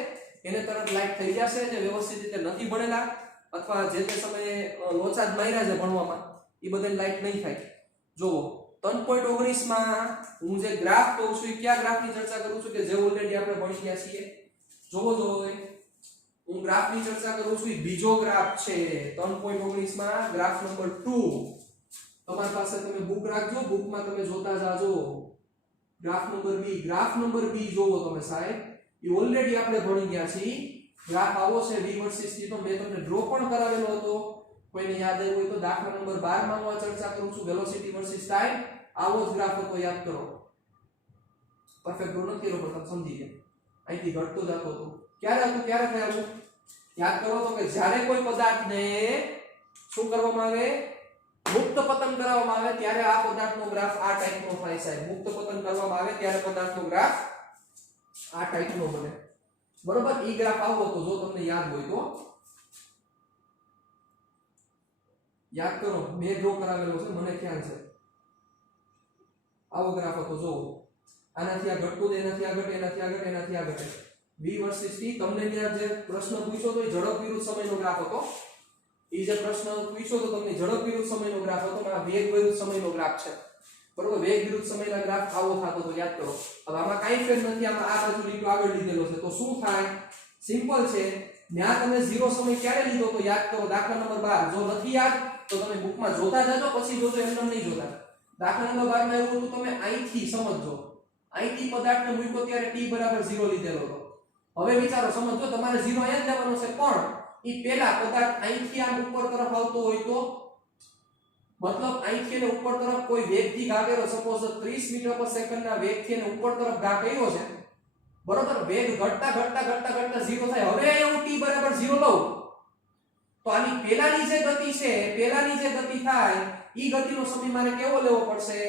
એને તરત લાઈક થઈ જશે, જે વ્યવસ્થિત રીતે નથી ભણેલા અથવા જે તે સમયે લોચા જ માર્યા છે ભણવામાં એ બધાને લાઈક નહીં થાય. જોવો 3.19 માં હું જે ગ્રાફ કહું છું એ કયા ગ્રાફની ચર્ચા કરું છું કે જે ઓલરેડી આપણે ભણી ગયા છીએ. જોવો હું ગ્રાફની ચર્ચા કરું છું, એ બીજો ગ્રાફ છે 3.19 માં ગ્રાફ નંબર 2. તમારી પાસે તમે બુક રાખજો, બુકમાં તમે જોતા જાજો. ગ્રાફ નંબર B જોવો તમે સાહેબ, એ ઓલરેડી આપણે ભણી ગયા છીએ. ગ્રાફ આવો છે V વર્સિસ T, તો મેં તમને ડ્રો પણ કરાવેલો હતો, કોઈને યાદ આવ્યું હોય તો. દાખલા નંબર 12 માં હું ચર્ચા કરું છું વેલોસિટી વર્સિસ ટાઈમ, આવો જ ગ્રાફ હતો, યાદ કરો. પરફેક્ટ ડ્રો નથી કર્યો પણ તમે સમજી ગયા, અહીંથી ઘટતો જતો હતો. ક્યારે હતું, ક્યારે થયું યાદ કરો તો કે જ્યારે કોઈ પદાર્થને શું કરવામાં આવે, મુક્ત પતન કરવામાં આવે ત્યારે આ પદાર્થનો ગ્રાફ આ ટાઈપનો થાય છે. મુક્ત પતન કરવામાં આવે ત્યારે પદાર્થનો ગ્રાફ આ ટાઈપનો બને. બરોબર, ઈ ગ્રાફ આવો તો જો તમને યાદ હોય તો યાદ કરો, મેં ડ્રો કરાવેલો છે, મને ખ્યાલ છે. આવો ગ્રાફ હતો, જો આનાથી આ ઘટતું, એનાથી આ ઘટે, એનાથી આ ઘટે, એનાથી આ ઘટે. V વર્સિસ T તમને ત્યાં જે પ્રશ્ન પૂછ્યો તો એ ઝડપ વિરુદ્ધ સમયનો ગ્રાફ હતો. એ જે પ્રશ્ન પૂછ્યો તો તમને ઝડપ વિરુદ્ધ સમયનો ગ્રાફ હતો, આ વેગ વિરુદ્ધ સમયનો ગ્રાફ છે. બરોબર, વેગ વિરુદ્ધ સમયના ગ્રાફ આવો થતો તો યાદ કરો. હવે આમાં કાઈ ફેર નથી, આમાં આ બાજુ લીટો આગળ લીધેલો છે, તો શું થાય, સિમ્પલ છે. ત્યાં તમે 0 સમય ક્યારે લીધો તો યાદ કરો. દાખલા નંબર 12 જો નથી યાદ તો તમે બુકમાં જોતા જાજો, પછી જોજો, એમને નહીં જોતા. દાખલા નંબર 12 માં એવું હતું, તમે અહીંથી સમજો, અહીંથી પદાર્થને મૂક્યો ત્યારે t બરાબર 0 લીધેલો હતો. હવે વિચારો, સમજો, તમારે 0 અહીંયા જ લેવાનો છે, પણ ઈ પહેલા પદાર્થ અહીંથી આમ ઉપર તરફ આવતો હોય તો, મતલબ અહીંથી એને ઉપર તરફ કોઈ વેગથી ઘા કર્યો, સપોઝ 30 મીટર પર સેકન્ડના વેગથી એને ઉપર તરફ ઘા કર્યો છે. બરોબર, વેગ ઘટતા 0 થાય. હવે હું t બરાબર 0 લઉં તો આની પહેલાની જે ગતિ છે, પહેલાની જે ગતિ થાય ઈ ગતિનો સમય મારે કેવો લેવો પડશે,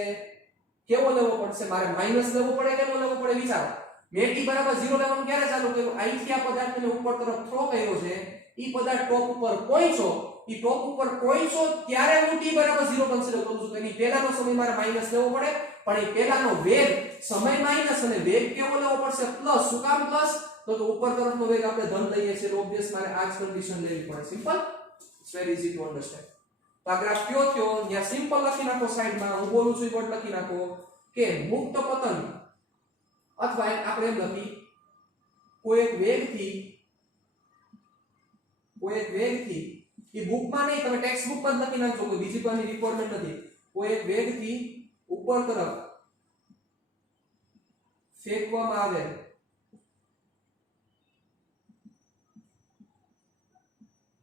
મારે માઈનસ લેવો પડે, કેવો લેવો પડે વિચારો. મેં t બરાબર 0 લેવાનું ક્યારે ચાલુ કર્યું, અહીંથી આ પદાર્થને ઉપર તરફ થ્રો કર્યો છે, ઈ પદાર્થ ટોપ ઉપર પહોંચ્યો, ઈ ટોપ ઉપર પહોંચ્યો ત્યારે હું t બરાબર 0 કન્સિડર કરું છું. એની પહેલાનો સમય મારે માઈનસ લેવો પડે, પણ એ પહેલાનો વેગ, સમય માઈનસ અને વેગ કેવો લેવો પડશે, પ્લસ. શું કામ પ્લસ, તો ઉપર તરફનો વેગ આપણે ધન લઈએ છીએ, ઓબ્વિયસ મારે આ જ કન્ડિશન લેવી પડે. Simple, it's very easy to understand. તો આ ગ્રાફ કયો થયો, ત્યાં સિમ્પલ લખી નાખો સાઈડમાં, હું બોલું છું એ વર્ડ લખી નાખો કે મુક્ત પતન, અથવા આપણે એમ લખી કોઈ એક વેગથી એ બુકમાં નહીં, તમે ટેક્સ્ટ બુકમાં જ લખી નાખજો, કોઈ બીજી પાની રિક્વાયરમેન્ટ નથી. કોઈ એક વેગથી ઉપર તરફ ફેંકવામાં આવે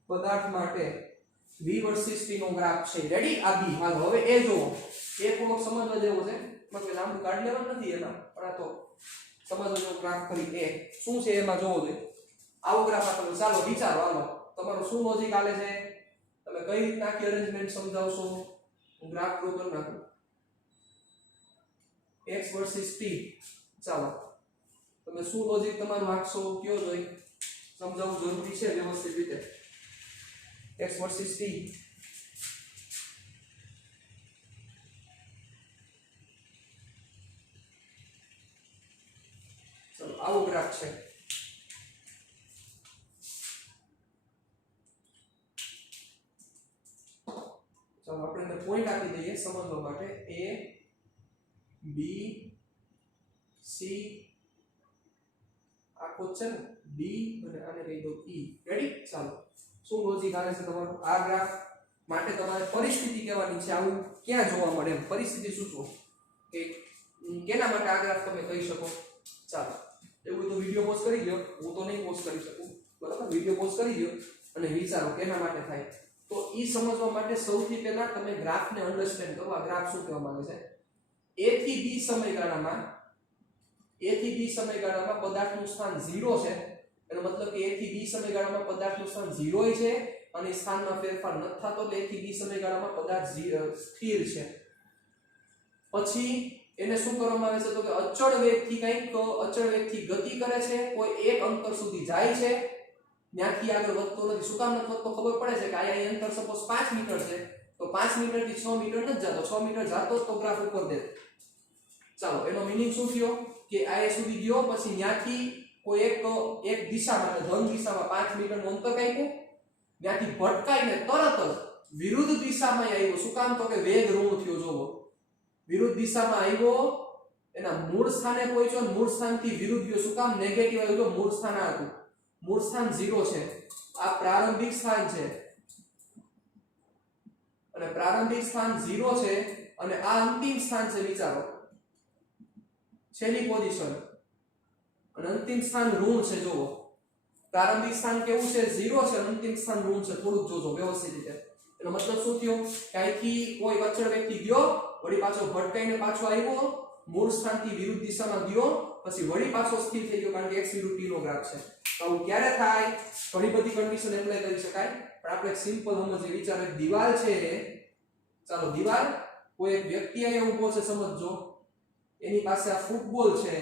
પદાર્થ માટે v વર્સિસ t નો ગ્રાફ છે. રેડી, આ b. હાલો હવે એ જો એ થોડોક સમજવા જેવો છે, મતલબ લાંબુ કાઢી લેવાનું નથી એમાં, પણ આ તો સમજવા જેવો ગ્રાફ કરી. એ શું છે એમાં જોવો જોઈએ, આવો ગ્રાફ આપેલો. ચાલો વિચારો, હાલો તમારું શું લોજિક આલે છે, તમે કઈ રીતના આખી અરેન્જમેન્ટ સમજાવશો. હું ગ્રાફ ડ્રો કરી નાખું, x વર્સિસ t. ચાલો તમે શું લોજિક તમારું આખશો કયો જોઈ, સમજાવવું જરૂરી છે વ્યવસ્થિત રીતે. x વર્સિસ t, ચલો આવો ગ્રાફ છે. ચાલો આપણે પોઈન્ટ આપી દઈએ સમજવા માટે, a b c આખો છે ને, d અને આને કહી દો e. રેડી, ચાલો શું લોજિક આવે છે તમારું. આ ગ્રાફ માટે તમારે પરિસ્થિતિ કહેવાની છે, આવું ક્યાં જોવા મળે એમ પરિસ્થિતિ સૂચવો કે કેના માટે આ ગ્રાફ તમે કહી શકો. ચાલો એવું તો વિડિયો પોઝ કરી લ્યો, હું તો નહીં પોઝ કરી શકું, બરાબર. વિડિયો પોઝ કરી લ્યો અને વિચારો કેના માટે થાય. તો ઈ સમજવા માટે સૌથી પહેલા તમે ગ્રાફને અન્ડરસ્ટેન્ડ કરો. આ ગ્રાફ શું કહેવા માંગે છે, a થી b સમયગાળામાં a થી b સમયગાળામાં પદાર્થનું સ્થાન 0 છે, એનો મતલબ કે a થી b સમયગાળામાં પદાર્થનું સ્થાન 0 છે અને સ્થાનમાં ફેરફાર ન થતો, એટલે a થી b સમયગાળામાં પદાર્થ સ્થિર છે. પછી એને શું કરવામાં આવે છે તો કે અચળ વેગથી કંઈક અચળ વેગથી ગતિ કરે છે, કોઈ એક અંતર સુધી જાય છે, ત્યાંથી આગળ વધતો નથી. શું કામ નથી વધતો? ખબર પડે છે કે આ અંતર સપોઝ 5 મીટર છે, તો 5 મીટર થી 6 મીટર નથી જતો, 6 મીટર જાતો તો ગ્રાફ ઉપર દે. ચાલો, એનો મીનિંગ શું થયો કે આ સુધી ગયો, પછી ત્યાંથી કોઈ એક દિશામાં, ધન દિશામાં 5 મીટરનું અંતર કાપ્યું, ત્યાંથી ભટકાઈને તરત જ વિરુદ્ધ દિશામાં આવ્યો. શું કામ? તો કે વેગ ઋણ થયો. જોવો, વિરુદ્ધ દિશામાં આવ્યો, એના મૂળ સ્થાને પહોંચ્યો, મૂળ સ્થાનથી વિરુદ્ધ ગયો. શું કામ? નેગેટિવ આવ્યો. મૂળ સ્થાન આ હતું, મૂળ સ્થાન 0 છે, આ પ્રારંભિક સ્થાન છે, અને પ્રારંભિક સ્થાન 0 છે અને આ અંતિમ સ્થાન છે. વિચારો, છેલ્લી પોઝિશન અને અંતિમ સ્થાન ઋણ છે. જોવો, પ્રારંભિક સ્થાન કેવું છે? 0 છે, અંતિમ સ્થાન ઋણ છે. થોડુંક જોજો વ્યવસ્થિત રીતે. એનો મતલબ શું થયો? કાઈથી કોઈ અચળ વ્યક્તિ ગયો, વળી પાછો ભટકાઈને પાછો આવ્યો, મૂળ સ્થાનથી વિરુદ્ધ દિશામાં ગયો, પછી વળી પાછો સ્થિર થઈ ગયો, કારણ કે x વિરુદ્ધ t નો ગ્રાફ છે. તો આવું ક્યારે થાય? ઘણી બધી કન્ડિશન એપ્લાય કરી શકાય, પણ આપણે એક સિમ્પલ સમજીએ. વિચારો, એક દીવાલ છે, ચાલો દીવાલ, કોઈ એક વ્યક્તિ અહીંયા ઊભો છે, સમજજો, એની પાસે આ ફૂટબોલ છે.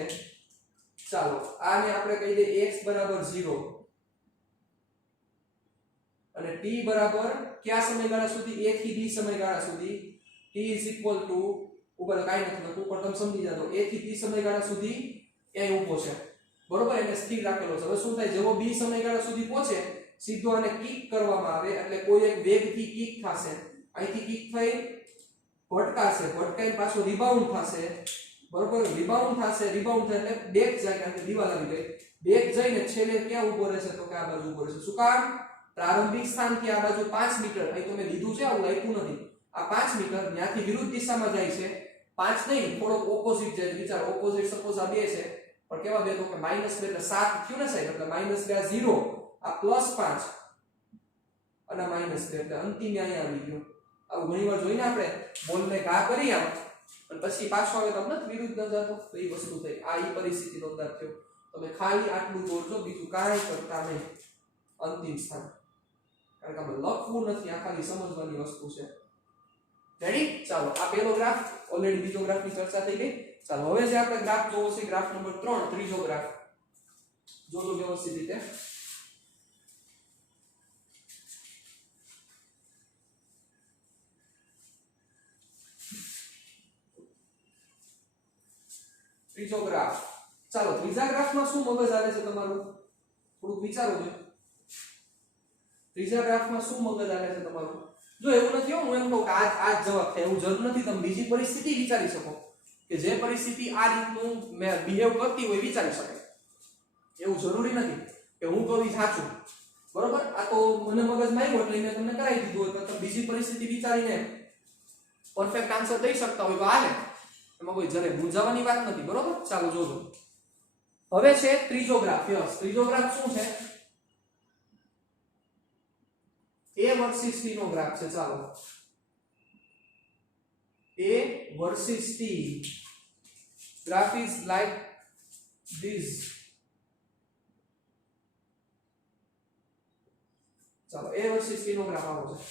ચાલો, આને આપણે કહી દઈએ x બરાબર 0 અને t બરાબર કયા સમયગાળા સુધી? a થી b સમયગાળા સુધી. t ઉપર કાઈ નથી લખવું, પણ તમે સમજી જાજો. a થી b સમયગાળા સુધી એ ઊભો છે, બરોબર, એને સ્થિર રાખેલો છે. હવે શું થાય? જેવો b સમયગાળા સુધી પહોંચે, સીધો આને કિક કરવામાં આવે, એટલે કોઈ એક વેગથી કિક થશે, અહીંથી કિક થઈ ભટકાશે, ભટકાઈને પાછો રિબાઉન્ડ થશે, બરોબર, રિબાઉન્ડ થશે, રિબાઉન્ડ થાય એટલે બેક જાય, કારણ કે દીવાલ આવી ગઈ, બેક જઈને છેલ્લે ક્યાં ઊભો રહેશે? તો કે આ બાજુ ઊભો રહેશે. શું કામ? પ્રારંભિક સ્થાનથી આ બાજુ 5 મીટર, અહીં તમે લીધું છે, આવું લખ્યું નથી, આ 5 મીટર, ત્યાંથી વિરુદ્ધ દિશામાં જાય છે. 5 નહીં, થોડોક ઓપોઝિટ જાય. વિચાર, ઓપોઝિટ સપોઝ આ 2 છે, પણ કેવા 2? તો કે -2 એટલે 7 થયું ને સાહેબ, એટલે -2 આ 0, આ +5 અને -2 એટલે અંતિમ અહીંયા આવી ગયો. આવું ઘણીવાર જોઈને આપણે બોલને ઘા કરી આમ, અને પછી પાછો આવે તો આપણે વિરુદ્ધ ન જતો, તો એ વસ્તુ થઈ. આ ઈ પરિસ્થિતિનો અંદાજ થયો. તમે ખાલી આટલું દોરજો, બીજું કાંઈ કરતા નહીં. અંતિમ સ્થાન, કારણ કે આપણે લખવું નથી, આ ખાલી સમજવાની વસ્તુ છે. રેડી? ચાલો, આ પહેલો ગ્રાફ, ઓલરેડી બીજો ગ્રાફની ચર્ચા થઈ ગઈ. ચાલો, હવે જે આપણે ગ્રાફ જોવો છે, ગ્રાફ નંબર 3, ત્રીજો ગ્રાફ જોજો વ્યવસ્થિત રીતે. ત્રીજો ગ્રાફ. ચાલો, ત્રીજા ગ્રાફમાં શું મગજ આવે છે તમારું? થોડુંક વિચારો છો. ત્રીજા ગ્રાફમાં શું મગજ આવે છે તમારું? જો એવું નથી, હું એમ કહું કે આ જવાબ થાય એવું જરૂર નથી. તમે બીજી પરિસ્થિતિ વિચારી શકો, કે જે પરિસ્થિતિ આ રીતનું બિહેવ કરતી હોય વિચારી શકાય. એવું જરૂરી નથી કે હું કહું સાચું, બરોબર. આ તો મને મગજમાં આવ્યું એટલે મેં તમને કરાવી દીધું હોય, તો તમે બીજી પરિસ્થિતિ વિચારીને પરફેક્ટ આન્સર દઈ શકતા હોય તો હાલે, એમાં કોઈ જરે મૂંઝાવાની વાત નથી, બરોબર. ચાલો જોજો. હવે છે ત્રીજો ગ્રાફ. યસ, ત્રીજો ગ્રાફ શું છે? a વર્સિસ t નો ગ્રાફ છે. ચાલો, a versus t graph is like this. ચાલો, a વર્સિસ t નો ગ્રાફ આવો છે.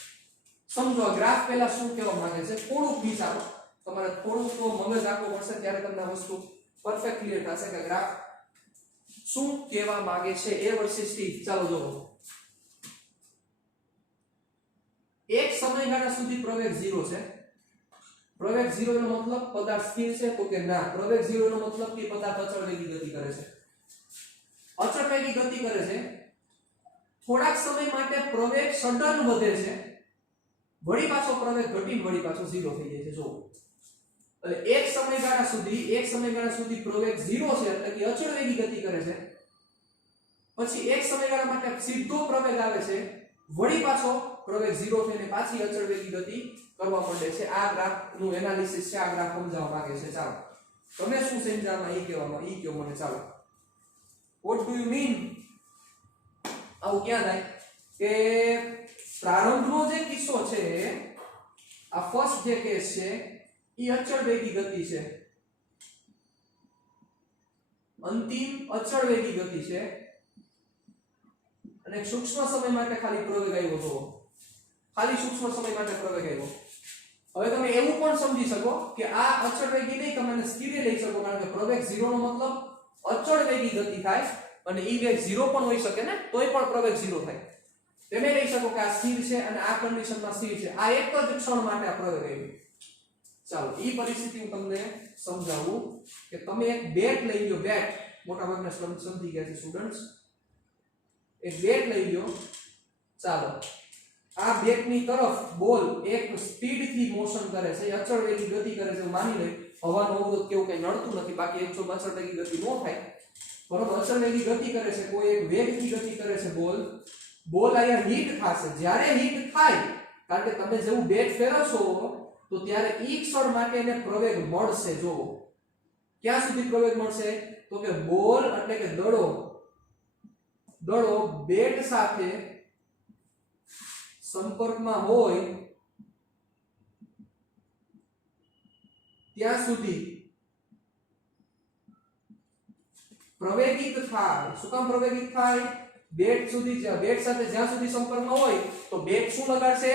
સમજો આ ગ્રાફ પહેલા શું કહેવા માંગે છે, થોડુંક વિચારો. તમારે થોડુંક તો મગજ આપવો પડશે, ત્યારે તમને આ વસ્તુ પરફેક્ટ ક્લિયર થશે કે ગ્રાફ શું કહેવા માંગે છે. a versus t. ચાલો જોવો. એક સમયગાળા સુધી પ્રવેગ 0 છે. પ્રવેગ 0 નો મતલબ પદાર્થ સ્થિર છે? તો કે ના. પ્રવેગ 0 નો મતલબ કે પદાર્થ અચળ વેગી ગતિ કરે છે. અચળ વેગી ગતિ કરે છે. થોડાક સમય માટે પ્રવેગ સડન વધે છે, વળી પાછો પ્રવેગ ઘટીને વળી પાછો 0 થઈ જાય છે. જો એટલે એક સમયગાળા સુધી પ્રવેગ 0 છે, એટલે કે અચળ વેગી ગતિ કરે છે. પછી એક સમયગાળા માટે સીધો પ્રવેગ આવે છે, વળી પાછો પ્રવેગ 0 થઈને પાછી અચળ વેગી ગતિ કરવા માંડે છે. આ ગ્રાફનું એનાલિસિસ છે, આ ગ્રાફ સમજાવવા માંગે છે. ચાલો, તમે શું સમજાવવા ઈ કહો મને. ચાલો, what do you mean? આવું ક્યાં થાય કે પ્રારંભનો જે કિસ્સો છે, આ ફર્સ્ટ જે કેસ છે, ઈ અચળ વેગી ગતિ છે. અંતિમ અચળ વેગી ગતિ છે અને સૂક્ષ્મ સમય માટે ખાલી પ્રવેગ આવ્યો તો ખાલી સૂક્ષ્મ સમય માટે પ્રવેગ આવ્યો. હવે તમે એવું પણ સમજી શકો કે આ અચળ વેગી નહીં, તમે એને સ્થિરે લઈ શકો, કારણ કે પ્રવેગ 0 નો મતલબ અચળ વેગી ગતિ થાય અને ઈ વેગ 0 પણ હોઈ શકે ને, તોય પણ પ્રવેગ 0 થાય. તમે લઈ શકો કે આ સ્થિર છે અને આ કન્ડિશનમાં સ્થિર છે, આ એક જ ક્ષણ માટે આ પ્રવેગ આવ્યો. ચાલો ઈ પરિસ્થિતિ હું તમને સમજાવું કે તમે એક બેટ લઈ લ્યો, બેટ મોટા ભાગના સમજી ગયા છે સ્ટુડન્ટ્સ, એક બેટ લઈ લ્યો. ચાલો આ બેટની તરફ બોલ એક સ્પીડથી મોશન કરે છે, અચળ વેગી ગતિ કરે છે, માની લે હવાનો અવરોધ કેવું કઈ નડતું નથી, બાકી 100 અચળ વેગી ગતિ ન થાય, બરોબર. અચળ વેગી ગતિ કરે છે, કોઈ એક વેગથી ગતિ કરે છે બોલ. બોલ અહીંયા હિટ થશે, જ્યારે હિટ થાય, કારણ કે તમે જેવું બેટ ફેરવશો તો ત્યારે ઈ ક્ષણ માટે એને પ્રવેગ મળશે. જો ક્યાં સુધી પ્રવેગ મળશે, તો કે બોલ એટલે કે દડો બેટ સાથે સંપર્કમાં હોય ત્યાં સુધી પ્રવેગિત થાય. શું કામ પ્રવેગિત થાય? બેટ સાથે જ્યાં સુધી સંપર્કમાં હોય તો બેટ શું લગાડશે,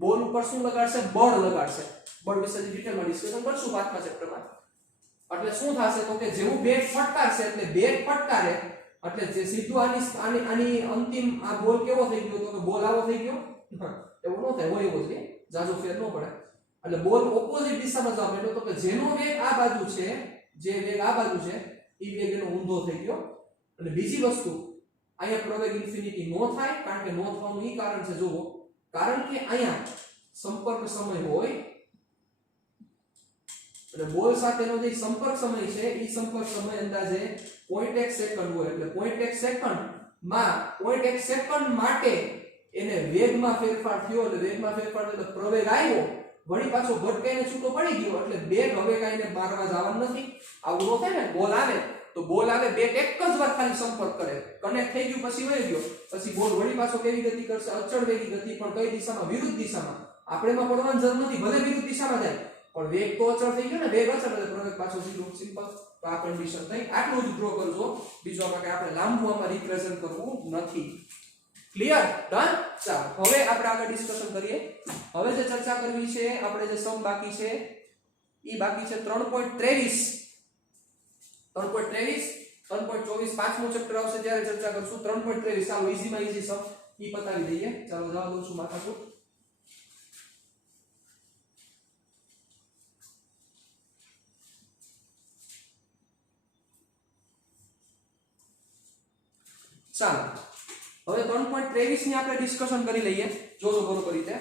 બોલ ઉપર શું લગાડશે, બળ લગાડશે. બળ વિશે ડિટેલમાં ડિસ્કશન કરશું પાંચમા ચેપ્ટરમાં. એટલે શું થશે તો કે જેવું બેટ ફટકારશે, એટલે બેટ ફટકારે એટલે જે સીધું આની અંતિમ આ બોલ કેવો થઈ ગયો, તો કે બોલ આવો થઈ ગયો, એવું ન થાય, હોય એવો જ જાજો ફેર ન પડે. એટલે બોલ ઓપોઝિટ દિશામાં જવા માંડ્યો, તો કે જેનો વેગ આ બાજુ છે, જે વેગ આ બાજુ છે એ વેગ એનો ઊંધો થઈ ગયો. અને બીજી વસ્તુ, અહીંયા પ્રવેગ ઇન્ફિનિટી નો થાય, કારણ કે નો થવાનું ઈ કારણ છે, જુઓ, કારણ કે અહીંયા સંપર્ક સમય હોય અને બોલ સાથેનો જે સંપર્ક સમય છે એ સંપર્ક સમય અંદાજે 0.1 સેકન્ડ હોય. એટલે 0.1 સેકન્ડ માટે એને વેગમાં ફેરફાર થયો, એટલે વેગમાં ફેરફાર એટલે પ્રવેગ આવ્યો, વળી પાછો ભટકાઈને છૂટો પડી ગયો, એટલે બેગ હવે કાઈને મારવા જવાનું નથી. આવું ન થાય ને, બોલ આવે તો બેટ એક જ વાર ખાલી સંપર્ક કરે, કનેક્ટ થઈ ગયું, પછી વહી ગયો, પછી બોલ વળી પાછો કેવી ગતિ કરશે, અચળ વેગી ગતિ, પણ કઈ દિશામાં, વિરુદ્ધ દિશામાં. આપણે એમાં પડવાની જરૂર નથી, ભલે વિરુદ્ધ દિશામાં જાય પણ વેગ તો અચળ થઈ ગયો ને, વેગ અચળ એટલે પ્રવેગ પાછો સીધો, સિમ્પલ. તો આ કન્ડિશન થઈ. આટલું જ ડ્રો કરજો, બીજું આમાં કે આપણે લાંબુ આમાં રિપ્રેઝન્ટ કરવું નથી. ક્લિયર? ડન. ચાલો હવે આપણે આગળ ડિસ્કશન કરીએ. હવે જે ચર્ચા કરવી છે, આપણે જે સમ બાકી છે ઈ બાકી છે 3.23 3.24 પાંચમું ચેપ્ટર આવશે ત્યારે ચર્ચા કરશું. 3.23 ચાલો ઈઝીમાં ઈઝી સમ ઈ પતાવી દઈએ. ચાલો જવા દઉં છું માથાકૂટ. ચાલો હવે 3.23 ની આપણે ડિસ્કશન કરી લઈએ, જોજો બરોબર રીતે.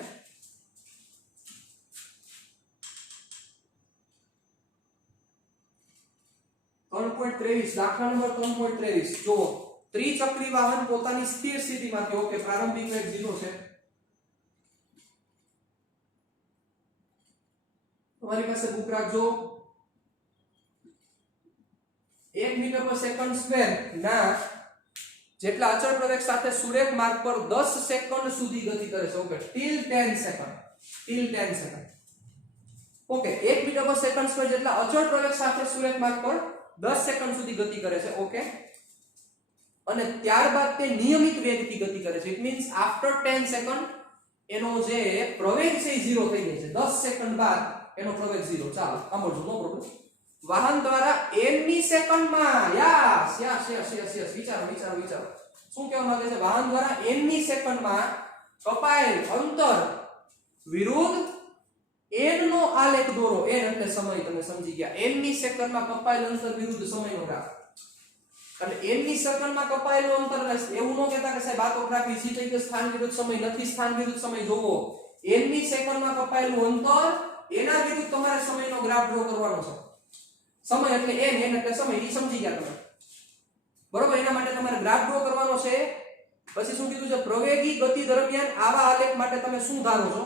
દાખલા નંબર 3.23 જુઓ. ત્રિચક્રી વાહન પોતાની સ્થિર સ્થિતિમાંથી, ઓકે, પ્રારંભિક વેગ 0 છે, તમારી પાસે બુક રાખજો. 1 મીટર પર સેકન્ડ સ્ક્વેર ના જેટલા અચળ પ્રવેગ સાથે સુરેખ માર્ગ પર 10 સેકન્ડ સુધી ગતિ કરે છે. Okay, till 10 second. Okay, 1 metre પર સેકન્ડ સ્ક્વેર જેટલા અચળ પ્રવેગ સાથે સુરેખ માર્ગ પર 10 સેકન્ડ સુધી ગતિ કરે છે. ઓકે, અને ત્યારબાદ તે નિયમિત વેગથી ગતિ કરે છે. ઇટ મીન્સ આફ્ટર 10 સેકન્ડ એનો જે પ્રવેગ છે એ 0 થઈ જાય છે. 10 સેકન્ડ બાદ એનો પ્રવેગ 0. ચાલો સાંભળજો, નો પ્રોબ્લેમ. વાહન દ્વારા n મી સેકન્ડમાં, યસ વિચારો શું કહેવા માંગે છે? વાહન દ્વારા n મી સેકન્ડમાં કપાયેલ અંતર વિરુદ્ધ n નો આલેખ દોરો. n એટલે સમય, તમે સમજી ગયા. n મી સેકન્ડમાં કપાયેલ અંતર વિરુદ્ધ સમયનો ગ્રાફ. એટલે n મી સેકન્ડમાં કપાયેલું અંતર, એવું ન કહેતા કે સાહેબ આ તો ગ્રાફ ઈઝી થઈ ગયો, સ્થાન વિરુદ્ધ સમય નથી, સ્થાન વિરુદ્ધ સમય જોવો. n મી સેકન્ડમાં કપાયેલું અંતર, એના વિરુદ્ધ તમારે સમયનો ગ્રાફ ડ્રો કરવાનો છે. સમય એટલે n એટલે સમય, ઈ સમજી ગયા તમે, બરોબર? એના માટે તમારે ગ્રાફ ડ્રો કરવાનો છે. પછી શું કીધું છે? પ્રવેગી ગતિ દરમિયાન આવા આલેખ માટે તમે શું ધારો છો?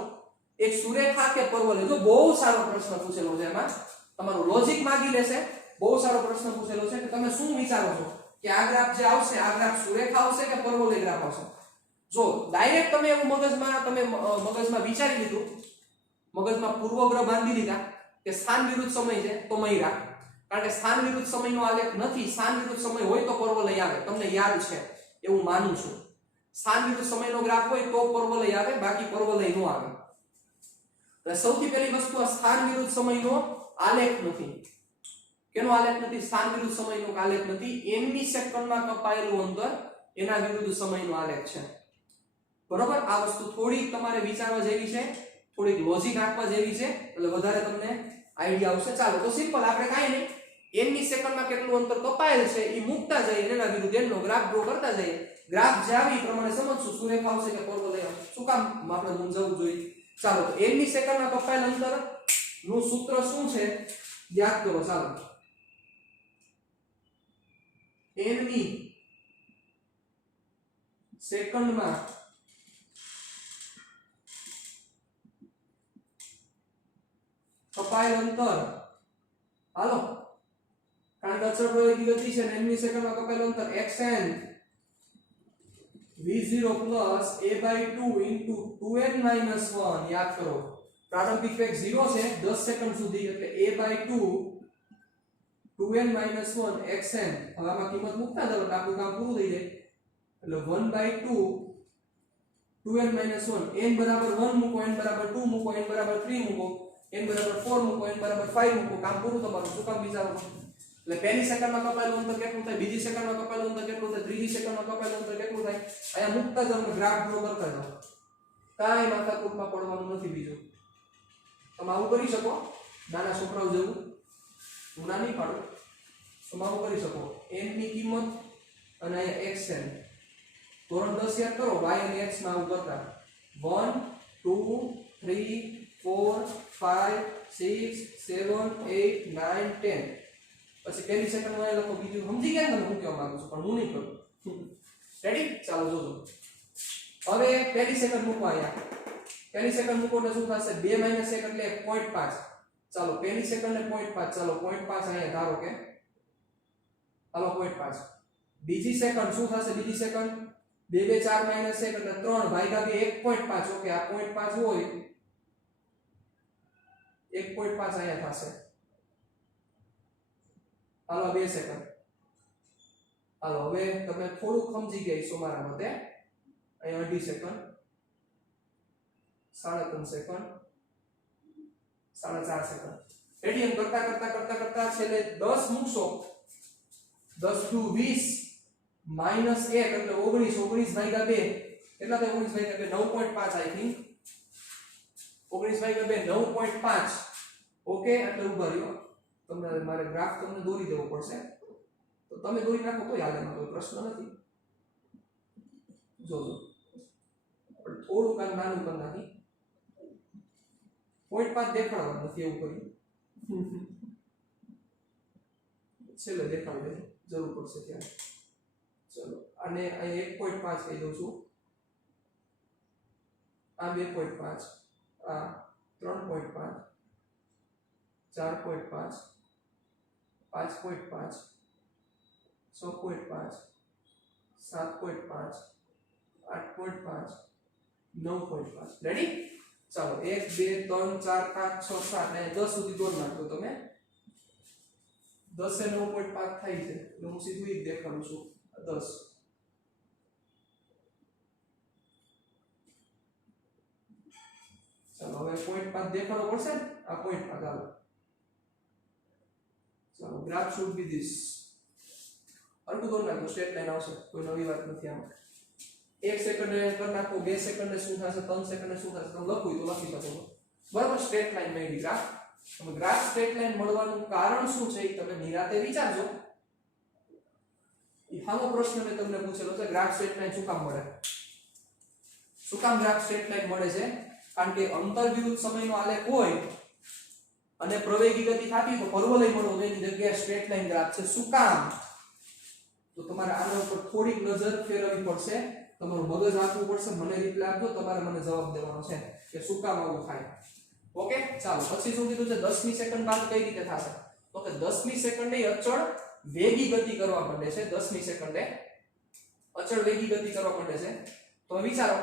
એક સુરેખા કે પર્વત? જો બહુ સારો પ્રશ્ન પૂછેલો છે, એમાં તમારું લોજિક માંગી લેશે. બહુ સારો પ્રશ્ન પૂછેલો છે કે તમે શું વિચારો છો કે આ ગ્રાફ જે આવશે, આ ગ્રાફ સુરેખા આવશે કે પરવલય ગ્રાફ આવશે? જો ડાયરેક્ટ તમે એવું મગજમાં વિચારી લીધું, મગજમાં પૂર્વગ્રહ બાંધી લીધા કે સ્થાન વિરુદ્ધ સમય છે, તો મયરા. કારણ કે સ્થાન વિરુદ્ધ સમયનો આલેખ નથી. સ્થાન વિરુદ્ધ સમય હોય તો પર્વલય આવે, તમને યાદ છે એવું માનું છું. સ્થાન વિરુદ્ધ સમયનો ગ્રાફ હોય તો પર્વલય આવે, બાકી પર્વલય નો આવે. તો સૌથી પહેલી વસ્તુ આ સ્થાન વિરુદ્ધ સમયનો આલેખ નથી. કેનો આલેખ નથી? સ્થાન વિરુદ્ધ સમયનો આલેખ નથી. n મી સેકન્ડમાં કપાયેલું અંતર એના વિરુદ્ધ સમયનો આલેખ છે. બરોબર? આ વસ્તુ થોડી તમારે વિચારવા જેવી છે, થોડીક લોજિક આપવા જેવી છે, એટલે વધારે તમને આઈડિયા આવશે. ચાલો તો સિમ્પલ, આપણે કાંઈ નહીં, n મી સેકન્ડમાં કેટલું અંતર કપાયેલ છે એ મૂકતા જઈએ, એના વિરુદ્ધ n નો ગ્રાફ ડ્રો કરતા જઈએ. ગ્રાફ જે આવી પ્રમાણે સમજશું, સુરેખ આવશે કે પર્વલય. શું કામ આપણે મૂંઝવવું જોઈએ? ચાલો તો n મી સેકન્ડમાં કપાયેલ અંતર નું સૂત્ર શું છે યાદ કરો. ચાલો, n મી સેકન્ડમાં કપાયેલ અંતર, હાલો, કારણ કે અચળ પ્રવેગી ગતિ છે ને, n મી સેકન્ડમાં કપાયેલ અંતર xn v0 plus a/2 into 2n minus 1. યાદ કરો, પ્રારંભિક વેગ 0 છે 10 સેકન્ડ સુધી, એટલે a/2 2n minus 1 xn. હવે આમાં કિંમત મૂકતા જાવ એટલે આપણું કામ પૂરું થઈ જાય. એટલે 1/2 2n minus 1, n બરાબર 1 મૂકો, n બરાબર 2 મૂકો, n બરાબર 3 મૂકો, n બરાબર 4 મૂકો, n બરાબર 5 મૂકો, કામ પૂરું તમારું. શું કામ વિચારો? એટલે પહેલી સેકન્ડમાં કપાયેલું અંતર કેટલું થાય, બીજી સેકન્ડમાં કપાયેલું અંતર કેટલું થાય, ત્રીજી સેકન્ડમાં કપાયેલું અંતર કેટલું થાય. અહીંયા મૂકતા જાવ, ગ્રાફ ડ્રો કરતા જાવ, કાંઈ માથાકૂટમાં પડવાનું નથી. બીજું તમે આવું કરી શકો, નાના છોકરાઓ જેવું. હું ના નહીં પાડું, તમે આવું કરી શકો. n ની કિંમત અને અહીંયા xn, ધોરણ 10 યાદ કરો, y અને x માં આવું કરતા 1 2 3 4 5 6 7 8 9 10. પછી પહેલી સેકન્ડમાં એ લખો, બીજું સમજી ગયા ને હું કહેવા માંગુ છું, પણ હું નહીં કરું. રેડી? ચાલો જોજો. હવે પહેલી સેકન્ડ મૂકો. અહીંયા પહેલી સેકન્ડ મૂકો એટલે શું થશે? 2 - 1 એટલે 0.5. ચાલો પહેલી સેકન્ડ ને 0.5, ચાલો 0.5 અહીંયા ધારો કે, હાલો 0.5. બીજી સેકન્ડ શું થશે? બીજી સેકન્ડ 2 2 4 - 1 એટલે 3 ભાગ્યા 2 1.5. ઓકે, આ 0.5 હોય 1.5 અહીંયા થશે. હાલો 2 સેકન્ડ. હાલો હવે તમે થોડુંક સમજી ગયા છો મારા મતે. અહીંયા 2.5 સેકન્ડ, 3.5 સેકન્ડ, 4.5 સેકન્ડ. રેડી? એમ કરતા કરતા કરતા કરતા છેલ્લે 10 મૂકશો, 10 * 20 - 1 એટલે 19. 19 ભાગ્યા 2 કેટલા થાય? 19 ભાગ્યા 2 9.5 આઈ થિંક. 19 ભાગ્યા 2 9.5. ઓકે, એટલે ઉભા રહ્યો, તમને મારે ગ્રાફ તમને દોરી દેવો પડશે, તો તમે દોરી નાખો તો યાદ એમાં કોઈ પ્રશ્ન નથી. જોજો પણ થોડું કામ નાનું કરી નાખી, 0.5 દેખાડવાનું નથી એવું કર્યું. છેલ્લે દેખાડી દે, જરૂર પડશે ત્યારે. ચલો અને અહીં 1.5 કહી દઉં છું, આ 2.5, આ 3.5, 4.5, 5.5, 6.5, 7.5, 8.5, 9.5. રેડી? ચાલો 1 2 3 4 5 6 7 અને 10 સુધી દોડ નાખો તમે. 10 એ 9.5 થાય છે, એટલે હું સીધું જ દેખાડું છું. 10 ચાલો હવે 0.5 દેખાડવો પડશે ને, આ 0.5. ચાલો ચાલો ગ્રાફ શુડ બી ધીસ. અરકુ દોડ નાખો, સ્ટ્રેટ લાઈન આવશે, કોઈ નવી વાત નથી આમાં. 1 સેકન્ડે કરી નાખો, 2 સેકન્ડે શું થશે, 3 સેકન્ડે શું થશે, તમે લખવું તો લખી શકો. બરાબર? સ્ટ્રેટ લાઈન મળી ગ્રાફ. તમે ગ્રાફ સ્ટ્રેટ લાઈન મળવાનું કારણ શું છે એ તમે નિરાતે વિચારજો. એ હાલો પ્રશ્ન મેં તમને પૂછેલો છે, ગ્રાફ સ્ટ્રેટ લાઈન શું કામ મળે? શું કામ ગ્રાફ સ્ટ્રેટ લાઈન મળે છે? કારણ કે અંતર વિરુદ્ધ સમયનો આલેખ હોય અને પ્રવેગી ગતિ થતી તો પર્વલય મળો, એની જગ્યાએ સ્ટ્રેટ લાઈન ગ્રાફ છે. શું કામ? તો તમારે આના ઉપર થોડીક નજર ફેરવવી પડશે, તમારું મગજ આપવું પડશે. મને રિપ્લાય આપજો, તમારે મને જવાબ દેવાનો છે કે શું કામ આવું થાય. ઓકે, ચાલો પછી શું કીધું છે? 10મી સેકન્ડ બાદ કઈ રીતે થશે? તો કે 10મી સેકન્ડે અચળ વેગી ગતિ કરવા માંડે છે. 10મી સેકન્ડે અચળ વેગી ગતિ કરવા માંડે છે. તો વિચારો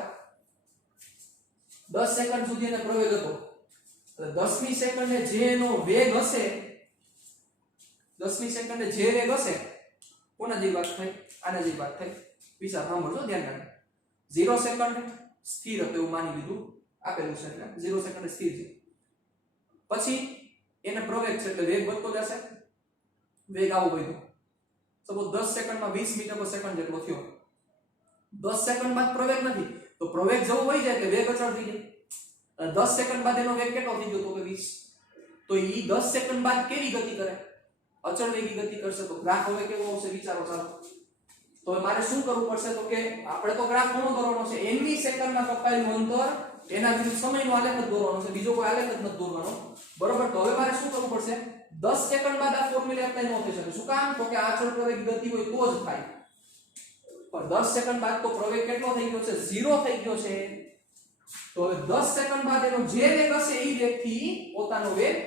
10 સેકન્ડ સુધી એને પ્રવેગ હતો, એટલે 10મી સેકન્ડે જે એનો વેગ હશે, 10મી સેકન્ડે જે વેગ હશે કોના જેવી વાત થઈ આના જેવી વાત થઈ વિચાર સાંભળજો ધ્યાન રાખજો 0 સેકન્ડ સ્થિર હતું એવું માની લીધું આપેલું છે એટલે 0 સેકન્ડ સ્થિર છે પછી એને પ્રવેગ છે એટલે વેગ વધતો જશે વેગ આવો વધ્યો સપોઝ 10 સેકન્ડમાં 20 મીટર પર સેકન્ડ જેટલો થયો 10 સેકન્ડ બાદ પ્રવેગ નથી તો પ્રવેગ જવો હોય જાય કે વેગ અચળ થઈ જાય 10 સેકન્ડ બાદ એનો વેગ કેટલો થઈ ગયો તો કે 20 તો ઈ 10 સેકન્ડ બાદ કેવી ગતિ કરે અચળ વેગી ગતિ કરશે તો ગ્રાફ હવે કેવો આવશે વિચારો ચાલો તો મારે શું કરવું પડશે તો કે આપણે તો ગ્રાફ કોનો દોરવાનો છે nમી સેકન્ડમાં કપાયેલું અંતર એના વિરુદ્ધ સમયનો આલેખ જ દોરવાનો છે બીજો કોઈ આલેખ જ નથી દોરવાનો બરોબર તો હવે મારે શું કરવું પડશે 10 સેકન્ડ બાદ આ ફોર્મ્યુલા એપ્લાય ન થઈ શકે શું કામ તો કે અચળ પ્રવેગી ગતિ હોય તો જ થાય પણ 10 સેકન્ડ બાદ તો પ્રવેગ કેટલો થઈ ગયો છે 0 થઈ ગયો છે તો હવે 10 સેકન્ડ બાદ એનો જે વેગ હશે એ વેગથી પોતાનો વેગ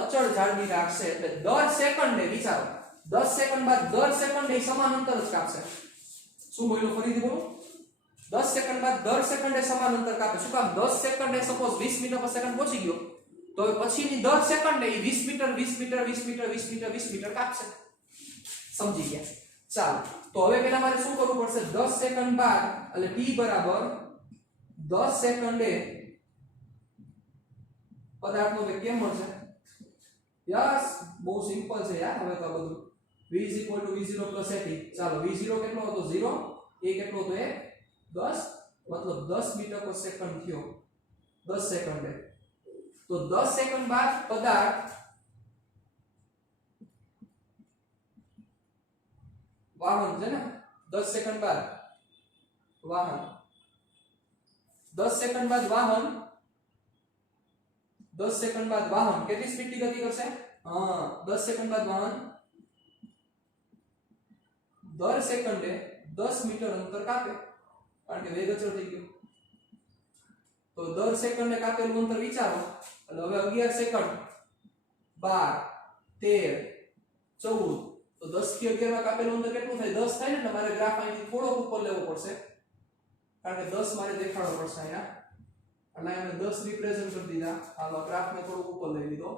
અચળ જાળવી રાખશે એટલે દર સેકન્ડે વિચારો 10 સેકન્ડ બાદ દર સેકન્ડે સમાન અંતર જ કાપશે શું બોલ્યો ફરીથી બોલો 10 સેકન્ડ બાદ દર સેકન્ડે સમાન અંતર કાપે શું કામ 10 સેકન્ડે સપોઝ 20 મીટર પર સેકન્ડ પહોંચી ગયો તો પછીની દર સેકન્ડે 20 metre 20 metre 20 metre 20 metre 20 metre કાપશે સમજી ગયા ચાલો તો હવે પહેલા મારે શું કરવું પડશે 10 સેકન્ડ બાદ એટલે t બરાબર 10 સેકન્ડે પદાર્થનો વેગ કેમ મળશે યસ બહુ સિમ્પલ છે યાર હવે તો બધું v v0 at ચાલો v0 કેટલો હતો 0 a કેટલો હતો 1 10 મતલબ 10 મીટર પર સેકન્ડ થયો 10 સેકન્ડે તો 10 સેકન્ડ બાદ પદાર્થ વાહન છે ને 10 સેકન્ડ બાદ વાહન 10 સેકન્ડ બાદ વાહન 10 સેકન્ડ બાદ વાહન કેટલી સ્પીડથી ગતિ કરશે હા 10 સેકન્ડ બાદ વાહન દર સેકન્ડે 10 મીટર અંતર કાપે કારણ કે વેગ અચળ થઈ ગયો તો દર સેકન્ડે કાપેલું અંતર વિચારો એટલે હવે 11 સેકન્ડ 12 13 14 તો 10 થી 11 માં કાપેલું અંતર કેટલું થાય 10 થાય ને એટલે મારે ગ્રાફ અહીંથી થોડો ઉપર લેવો પડશે કારણ કે 10 મારે દેખાડવો પડશે અહીંયા અને અમે 10 રિપ્રેઝન્ટ કરી દીધા હાલો ગ્રાફ ને થોડો ઉપર લઈ લીધો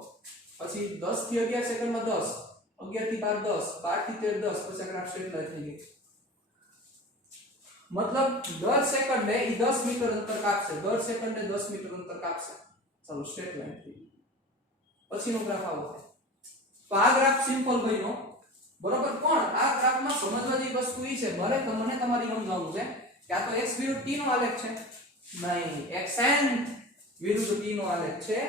પછી 10 થી 11 સેકન્ડમાં 10 11 થી 12 10 12 થી 13 10 પછી ગ્રાફ સ્ટ્રેટ લાઈન થઈ ગઈ મતલબ દર સેકન્ડે ઈ 10 મીટર અંતર કાપશે દર સેકન્ડે 10 મીટર અંતર કાપશે ચાલો સ્ટ્રેટ લાઈન થઈ ગઈ પછીનો ગ્રાફ આવો થાય તો આ ગ્રાફ સિમ્પલ બન્યો બરોબર પણ આ ગ્રાફમાં સમજવા જેવી વસ્તુ ઈ છે મને તમારી સમજાવવું છે કે આ તો x વિરુદ્ધ t નો આલેખ છે નહીં xn વિરુદ્ધ t નો આલેખ છે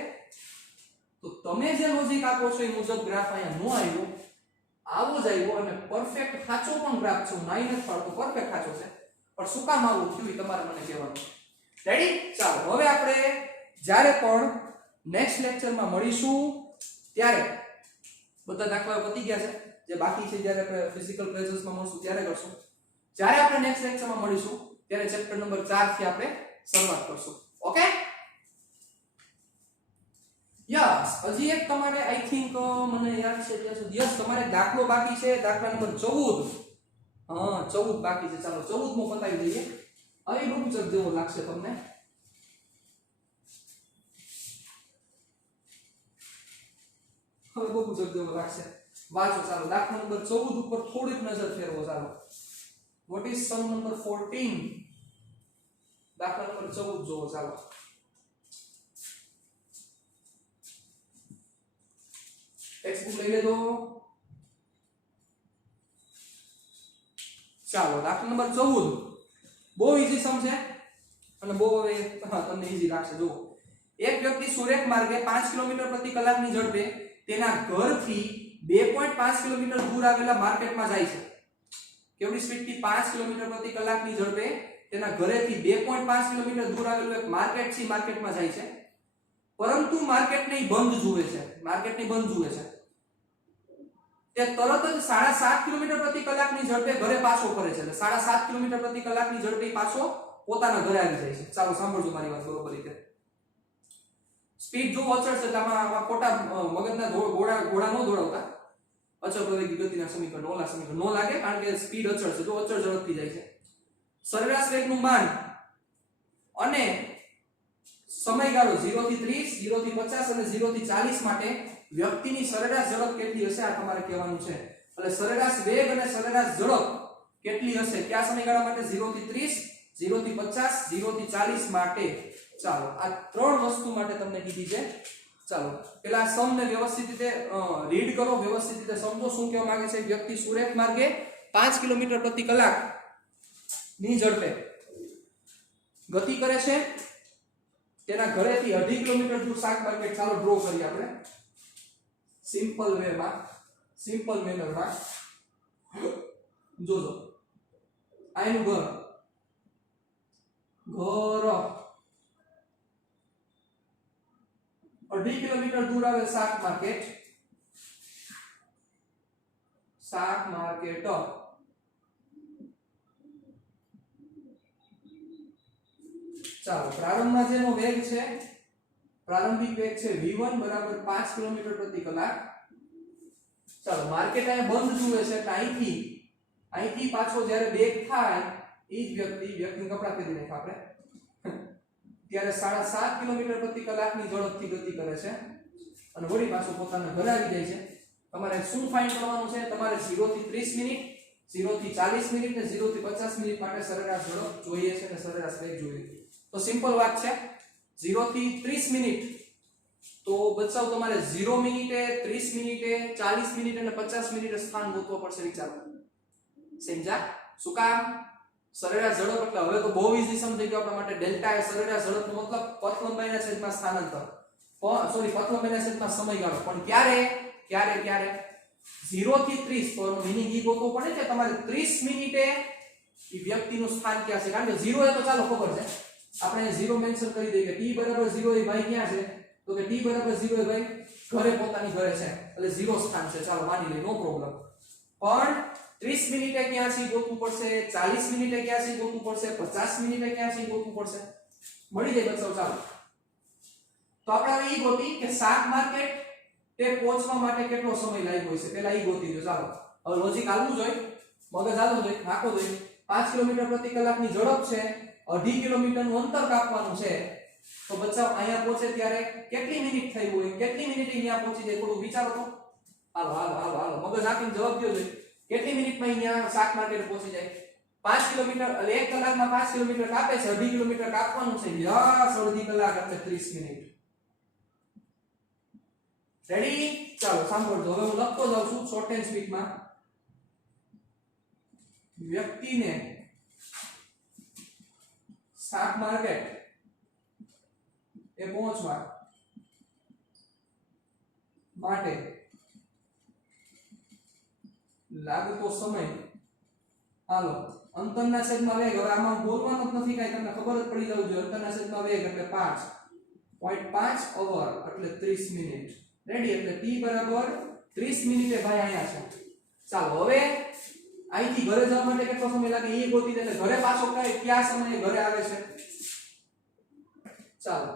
તો તમે જે લોજિક આપો છો એ મુજબ ગ્રાફ અહીંયા નો આવ્યો આવો જ આવ્યો અને પરફેક્ટ સાચો પણ ગ્રાફ છે નાઈ નથી પાડતો પરફેક્ટ સાચો છે પણ શું કામ આવું થયું એ તમારે મને કહેવાનું રેડી ચાલો હવે આપણે જ્યારે પણ નેક્સ્ટ લેક્ચરમાં મળીશું ત્યારે બધા દાખલાઓ પતી ગયા છે જે બાકી છે જ્યારે આપણે ફિઝિકલ પ્રેઝન્સમાં મળશું ત્યારે કરશું જ્યારે આપણે નેક્સ્ટ લેક્ચરમાં મળીશું ત્યારે ચેપ્ટર નંબર 4 થી આપણે શરૂઆત કરશું ઓકે યસ હજી એક તમારે આઈ થિંક મને યાદ છે ત્યાં સુધી યસ તમારે દાખલો બાકી છે દાખલા નંબર 14 હા 14 બાકી છે ચાલો 14 મો પતાવી દઈએ અહીં રૂપચક જેવો લાગશે તમને હવે બહુ રૂપચક જેવો લાગશે વાંચો ચાલો દાખલા નંબર 14 ઉપર થોડીક નજર ફેરવો ચાલો what is sum number 14 દાખલા નંબર 14 જોવો ચાલો ટેક્સ્ટબુક લઈ લેજો ચાલો દાખલા નંબર 14 બહુ ઈઝી સમ છે અને બહુ હવે તમને ઈઝી લાગશે જો એક વ્યક્તિ સુરેખ માર્ગે 5 કિલોમીટર પ્રતિ કલાકની ઝડપે તેના ઘરથી 2.5 કિલોમીટર દૂર આવેલા માર્કેટમાં જાય છે કેવડી સ્પીડથી 5 કિલોમીટર પ્રતિ કલાકની ઝડપે તેના ઘરેથી 2.5 કિલોમીટર દૂર આવેલું એક માર્કેટ છે માર્કેટમાં જાય છે પરંતુ માર્કેટને બંધ જુએ છે તે તરત જ 7.5 કિલોમીટર પ્રતિ કલાકની ઝડપે ઘરે પાછો ફરે છે એટલે 7.5 કિલોમીટર પ્રતિ કલાકની ઝડપે પાછો પોતાના ઘરે આવી જાય છે ચાલો સાંભળજો મારી વાત બરોબર રીતે સ્પીડ જો અચળ છે આમાં ખોટા મગજના ઘોડા નો દોડાવતા અચળ પ્રવેગી ગતિના સમીકરણ ઓલા સમીકરણ નો લાગે કારણ કે સ્પીડ અચળ છે જો અચળ ઝડપથી જાય છે સરેરાશ વેગનું માન અને સમયગાળો 0 થી 30 0 થી 50 અને 0 થી 40 માટે વ્યક્તિની સરેરાશ ઝડપ કેટલી હશે આ તમારે કહેવાનું છે. એટલે સરેરાશ વેગ અને સરેરાશ ઝડપ કેટલી હશે કયા સમયગાળા માટે 0 થી 30, 0 થી 50, 0 થી 40 માટે. ચાલો આ ત્રણ વસ્તુ માટે તમને કીધી છે. ચાલો પેલા સમ ને વ્યવસ્થિત રીતે રીડ કરો, વ્યવસ્થિત રીતે સમજો શું કહેવા માંગે છે. વ્યક્તિ સુરેખ માર્ગે 5 કિલોમીટર પ્રતિ કલાક ની ઝડપે ગતિ કરે છે. તેના ઘરેથી 2.5 કિલોમીટર દૂર શાક માર્કેટ. ચાલો ડ્રો કરીએ આપણે સિમ્પલ વેમાં, સિમ્પલ મેનરમાં. જોજો આનું ઘર 2.5 કિલોમીટર દૂર આવે શાક માર્કેટ. શાક માર્કેટ ચાલો પ્રારંભમાં જેનો વેગ છે, પ્રારંભિક વેગ છે v1 બરાબર 5 કિલોમીટર પ્રતિ કલાક. ચાલો માર્કેટ અહીંયા બંધ જુએ છે એટલે અહીંથી પાછો જ્યારે બેક થાય એ જ વ્યક્તિ કપડા પહેરી નાખે આપણે ત્યારે 7.5 કિલોમીટર પ્રતિ કલાકની ઝડપથી ગતિ કરે છે અને વળી પાછો પોતાના ઘરે આવી જાય છે. તમારે શું ફાઇન્ડ કરવાનું છે? તમારે 0 થી 30 મિનિટ, 0 થી 40 મિનિટ ને 0 થી 50 મિનિટ માટે સરેરાશ ઝડપ જોઈએ છે અને સરેરાશ વેગ જોઈએ. તો સિમ્પલ વાત છે. 0 થી 30 મિનિટ તો બચાવ તમારે 0 મિનિટે, 30 મિનિટે, 40 મિનિટે અને 50 મિનિટે સ્થાન ગોતવો પડશે. વિચારો, સમજ્યા? શું કામ? સરેરાશ ઝડપ એટલે હવે તો બહુ ઈઝી સમજાઈ ગયું આપણા માટે. ડેલ્ટા એ સરેરાશ ઝડપનો મતલબ પથ લંબાઈના છેદમાં સ્થાનાંતર, સોરી પથ લંબાઈના છેદમાં સમયગાળો. પણ ક્યારે 0 થી 30 તો એનો મીનિંગ ઈ ગોતવો પડે કે તમારે 30 મિનિટે ઈ વ્યક્તિનું સ્થાન ક્યાં છે. કારણ કે 0 એ તો ચાલો ખબર છે, આપણે 0 મેન્શન કરી દઈએ કે t બરાબર 0 એ ભાઈ ક્યાં છે? તો કે t બરાબર 0 એ ભાઈ ઘરે, પોતાની ઘરે છે એટલે 0 સ્થાન છે. ચાલો માની લઈએ, નો પ્રોબ્લેમ. પણ 30 મિનિટે ક્યાંથી ગોતવું પડશે, 40 મિનિટે ક્યાંથી ગોતવું પડશે, 50 મિનિટે ક્યાંથી ગોતવું પડશે? મળી જાય બચ્ચો. ચાલો તો આપણે હવે ઈ ગોતી કે શાક માર્કેટ તે પહોંચવા માટે કેટલો સમય લાગ્યો છે, પેલા ઈ ગોતી દો. ચાલો હવે લોજિક આલવું જોઈએ, મગજ આલવું જોઈએ, નાખો જોઈએ. 5 કિલોમીટર પ્રતિ કલાકની ઝડપ છે, 2.5 કિલોમીટરનું અંતર કાપવાનું છે. તો બચ્ચાઓ અહીંયા પહોંચે ત્યારે કેટલી મિનિટ થઈ હોય, કેટલી મિનિટે અહીંયા પહોંચી જાય? થોડું વિચારો તો. હાલો મગજ આપીને જવાબ દો જોઈએ. કેટલી મિનિટમાં અહીંયા શાક માર્કેટ પહોંચી જાય? 5 કિલોમીટર એટલે 1 કલાકમાં 5 કિલોમીટર કાપે છે, 2.5 કિલોમીટર કાપવાનું છે. યસ, અડધી કલાક એટલે 30 મિનિટ. રેડી? ચાલો સાંભળજો. હવે હું લખતો જાઉં છું શોર્ટ એન્ડ સ્પીડમાં. વ્યક્તિને શાક માર્કેટ એ પહોંચવા માટે લાગતો સમય, હાલો અંતરના છેદમાં વેગ. હવે આમાં બોલવાનું જ નથી કાંઈ, તમને ખબર જ પડી જવું જોઈએ. અંતરના છેદમાં વેગ એટલે 5.5 અવર એટલે 30 મિનિટ. રેડી? એટલે t બરાબર 30 મિનિટે ભાઈ અહીંયા છે. ચાલો હવે અહીંથી ઘરે જવા માટે કેટલો સમય લાગે એ ગોતી દે. ઘરે પાછો કયા સમયે ઘરે આવે છે? ચાલો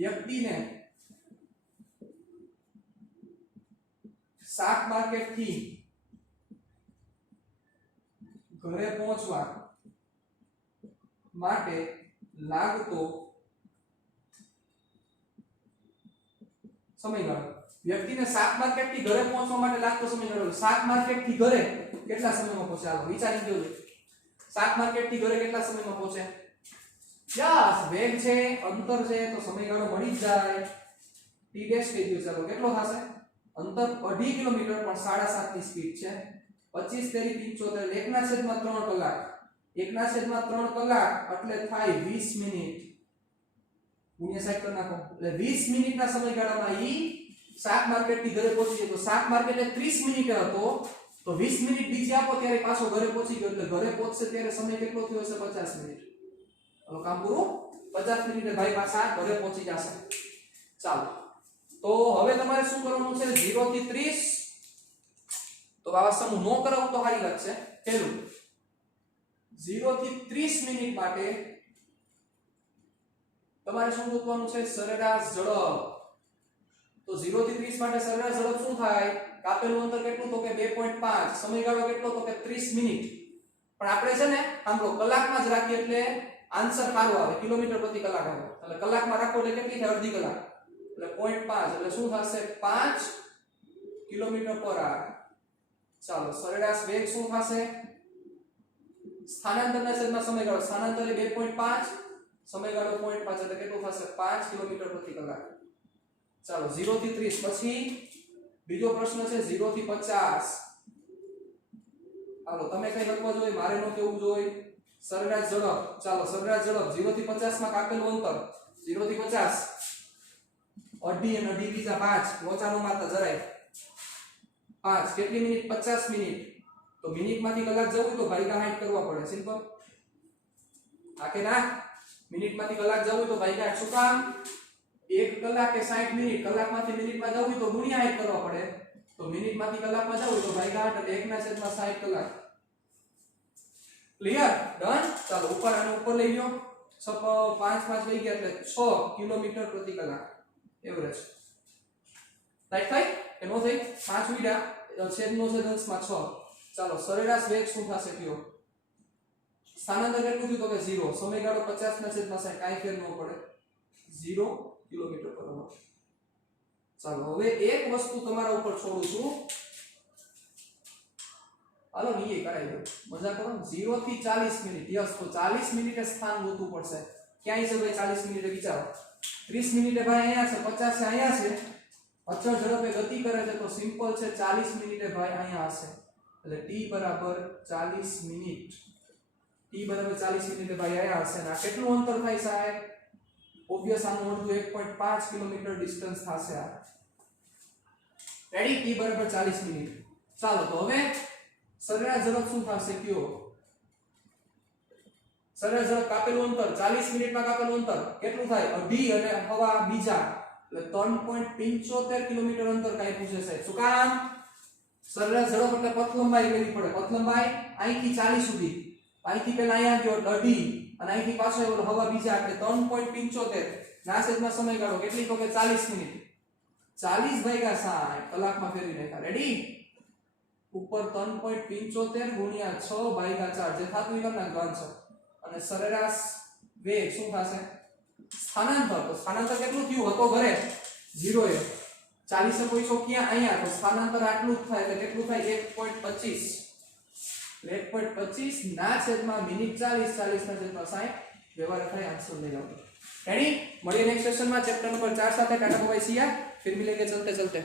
વ્યક્તિને શાક માર્કેટ થી ઘરે પહોંચવા માટે લાગતો સમયગાળો. વ્યક્તિને શાક માર્કેટ થી ઘરે પહોંચવા માટે લાગતો સમયગાળો. શાક માર્કેટ થી ઘરે કેટલા સમયમાં પહોંચે? હાલો વિચારી ગયો. શાક માર્કેટ થી ઘરે કેટલા સમયમાં પહોંચે? યસ, વેગ છે, અંતર છે તો સમયગાળો મળી જ જાય. t ડેશ કહી દો. ચાલો કેટલો થશે? અંતર 2.5 કિલોમીટર પણ 7.5 ની સ્પીડ છે. 25 તેરી 75 1/3 કલાક. 1/3 કલાક એટલે થાય 20 મિનિટ. ગુણ્યા 60 કરી નાખો એટલે 20 મિનિટના સમયગાળામાં ઈ શાક માર્કેટ થી ઘરે પહોંચી ગયો. તો શાક માર્કેટ 30 મિનિટે હતો તો 20 મિનિટ બીજી આપો ત્યારે પાછો ઘરે પહોંચી ગયો. એટલે ઘરે પહોંચશે ત્યારે સમય કેટલો થયો હશે? 50 મિનિટ. હવે કામ પૂરું. 50 મિનિટે ભાઈ પાછા ઘરે પહોંચી જશે. ચાલો તો હવે તમારે શું કરવાનું છે? 0 થી 30 તો આવા સમૂહ નો કરાવું તો સારી લાગશે. પહેલું 0 થી 30 મિનિટ માટે તમારે શું ગોતવાનું છે? સરેરાશ ઝડપ. તો 0 થી 30 માટે સરેરાશ ઝડપ શું થાય? કાપેલું અંતર કેટલું? તો કે 2.5. સમયગાળો કેટલો? તો કે 30 મિનિટ. પણ આપણે છે ને સાંભળો કલાકમાં જ રાખીએ એટલે આન્સર સારો આવે. કિલોમીટર પ્રતિ કલાક આવે એટલે કલાકમાં રાખો એટલે કેટલી થાય? અડધી કલાક. એટલે 0.5 એટલે શું થશે 5 km/h ચાલો સરેરાશ વેગ શું થશે સ્થાનાંતરના છેદમાં સમયગાળો સ્થાનાંતર એ 2.5 સમયગાળો 0.5 એટલે કેટલું થશે 5 km/h ચાલો 0 થી 30 પછી બીજો પ્રશ્ન છે 0 થી 50 હાલો તમે કઈ લખવા જોઈએ મારે નો કેવું જોઈએ સરેરાશ ઝડપ ચાલો સરેરાશ ઝડપ 0 થી 50 માં કાપેલું અંતર 0 થી 50 અઢી અને અઢી બીજા 5 લોચાનો માતા જરાય 5 કેટલી મિનિટ 50 મિનિટ તો મિનિટમાંથી કલાક જવું તો ભાગ્યા 60 કરવા પડે સિમ્પલ આ કે ના મિનિટમાંથી કલાક જવું તો ભાગ્યા શું કામ 1 કલાક કે 60 મિનિટ કલાકમાંથી મિનિટમાં જવું તો ગુણ્યા 8 કરવા પડે તો મિનિટમાંથી કલાકમાં જવું તો ભાગ્યા 8 એટલે 1/60 કલાક ક્લિયર ડન ચાલો ઉપર અને ઉપર લઈ લ્યો 5 વહી ગયા એટલે 6 કિલોમીટર પ્રતિ કલાક એવરેજ રાઈટ થાય કે નો થઈ 5 મીડા છેદનો છે 10 માં 6 ચાલો સરેરાશ વેગ શું થશે કયો સ્થાનાંતર કેટલું થયું તો કે 0 સમયગાળો 50/60 કાઈ ફેર ન પડે 0 km/h ચાલો હવે એક વસ્તુ તમારા ઉપર છોડું છું હાલો નીચે કરાવી દો મજા કરો 0 થી 40 મિનિટ યસ તો 40 મિનિટે સ્થાન ગોતવું પડશે ક્યાં છે ભાઈ 40 મિનિટે વિચારો 30 મિનિટે ભાઈ અહીંયા છે 50 છે અહીંયા છે અચળ ઝડપે ગતિ કરે છે તો સિમ્પલ છે 40 મિનિટે ભાઈ અહીંયા હશે એટલે t બરાબર 40 મિનિટ t બરાબર 40 મિનિટે ભાઈ અહીંયા હશે અને આ કેટલું અંતર થાય સાહેબ ઓબ્વિયસ આનું અડધું 1.5 કિલોમીટર ડિસ્ટન્સ થશે આ રેડી t બરાબર 40 મિનિટ ચાલો તો હવે સરેરાશ ઝડપ શું થશે કયો સરેરાશ ઝડપ કાપેલું અંતર 40 મિનિટમાં કાપેલું અંતર કેટલું થાય અઢી અને હવા બીજા એટલે 3.75 કિલોમીટર અંતર કાઈ પૂછે છે શું કામ સરેરાશ ઝડપ એટલે પથ લંબાઈ લેવી પડે પથ લંબાઈ અહીંથી 40 સુધી અહીંથી પહેલા અહીંયા ગયો અઢી અને અહીંથી પાછો હવા બીજા એટલે 3.75 ના છેદમાં સમયગાળો કેટલી તો કે 40 મિનિટ 40 ભાગ્યા 60 કલાકમાં ફેરવી નાખ્યા રેડી ઉપર 3.75 ગુણ્યા 6 ભાગ્યા 4 જે થાતું ઈ તમને આન્સર અને સરેરાશ વેગ શું થશે સ્થાનાંતર તો સ્થાનાંતર કેટલું થયું હતો ઘરે 0 એ 40 કોઈ છો ક્યાં અહીંયા તો સ્થાનાંતર આટલું જ થાય એટલે કેટલું થાય 1.25 1.25 ના છેદમાં મિનિટ 40 40 ના છેદમાં 60 વ્યવહાર થાય આન્સર લઈ લો રેડી મળીએ નેક્સ્ટ સેશનમાં ચેપ્ટર નંબર 4 સાથે ટાટા બાય બાય સિયા फिर मिलेंगे चलते चलते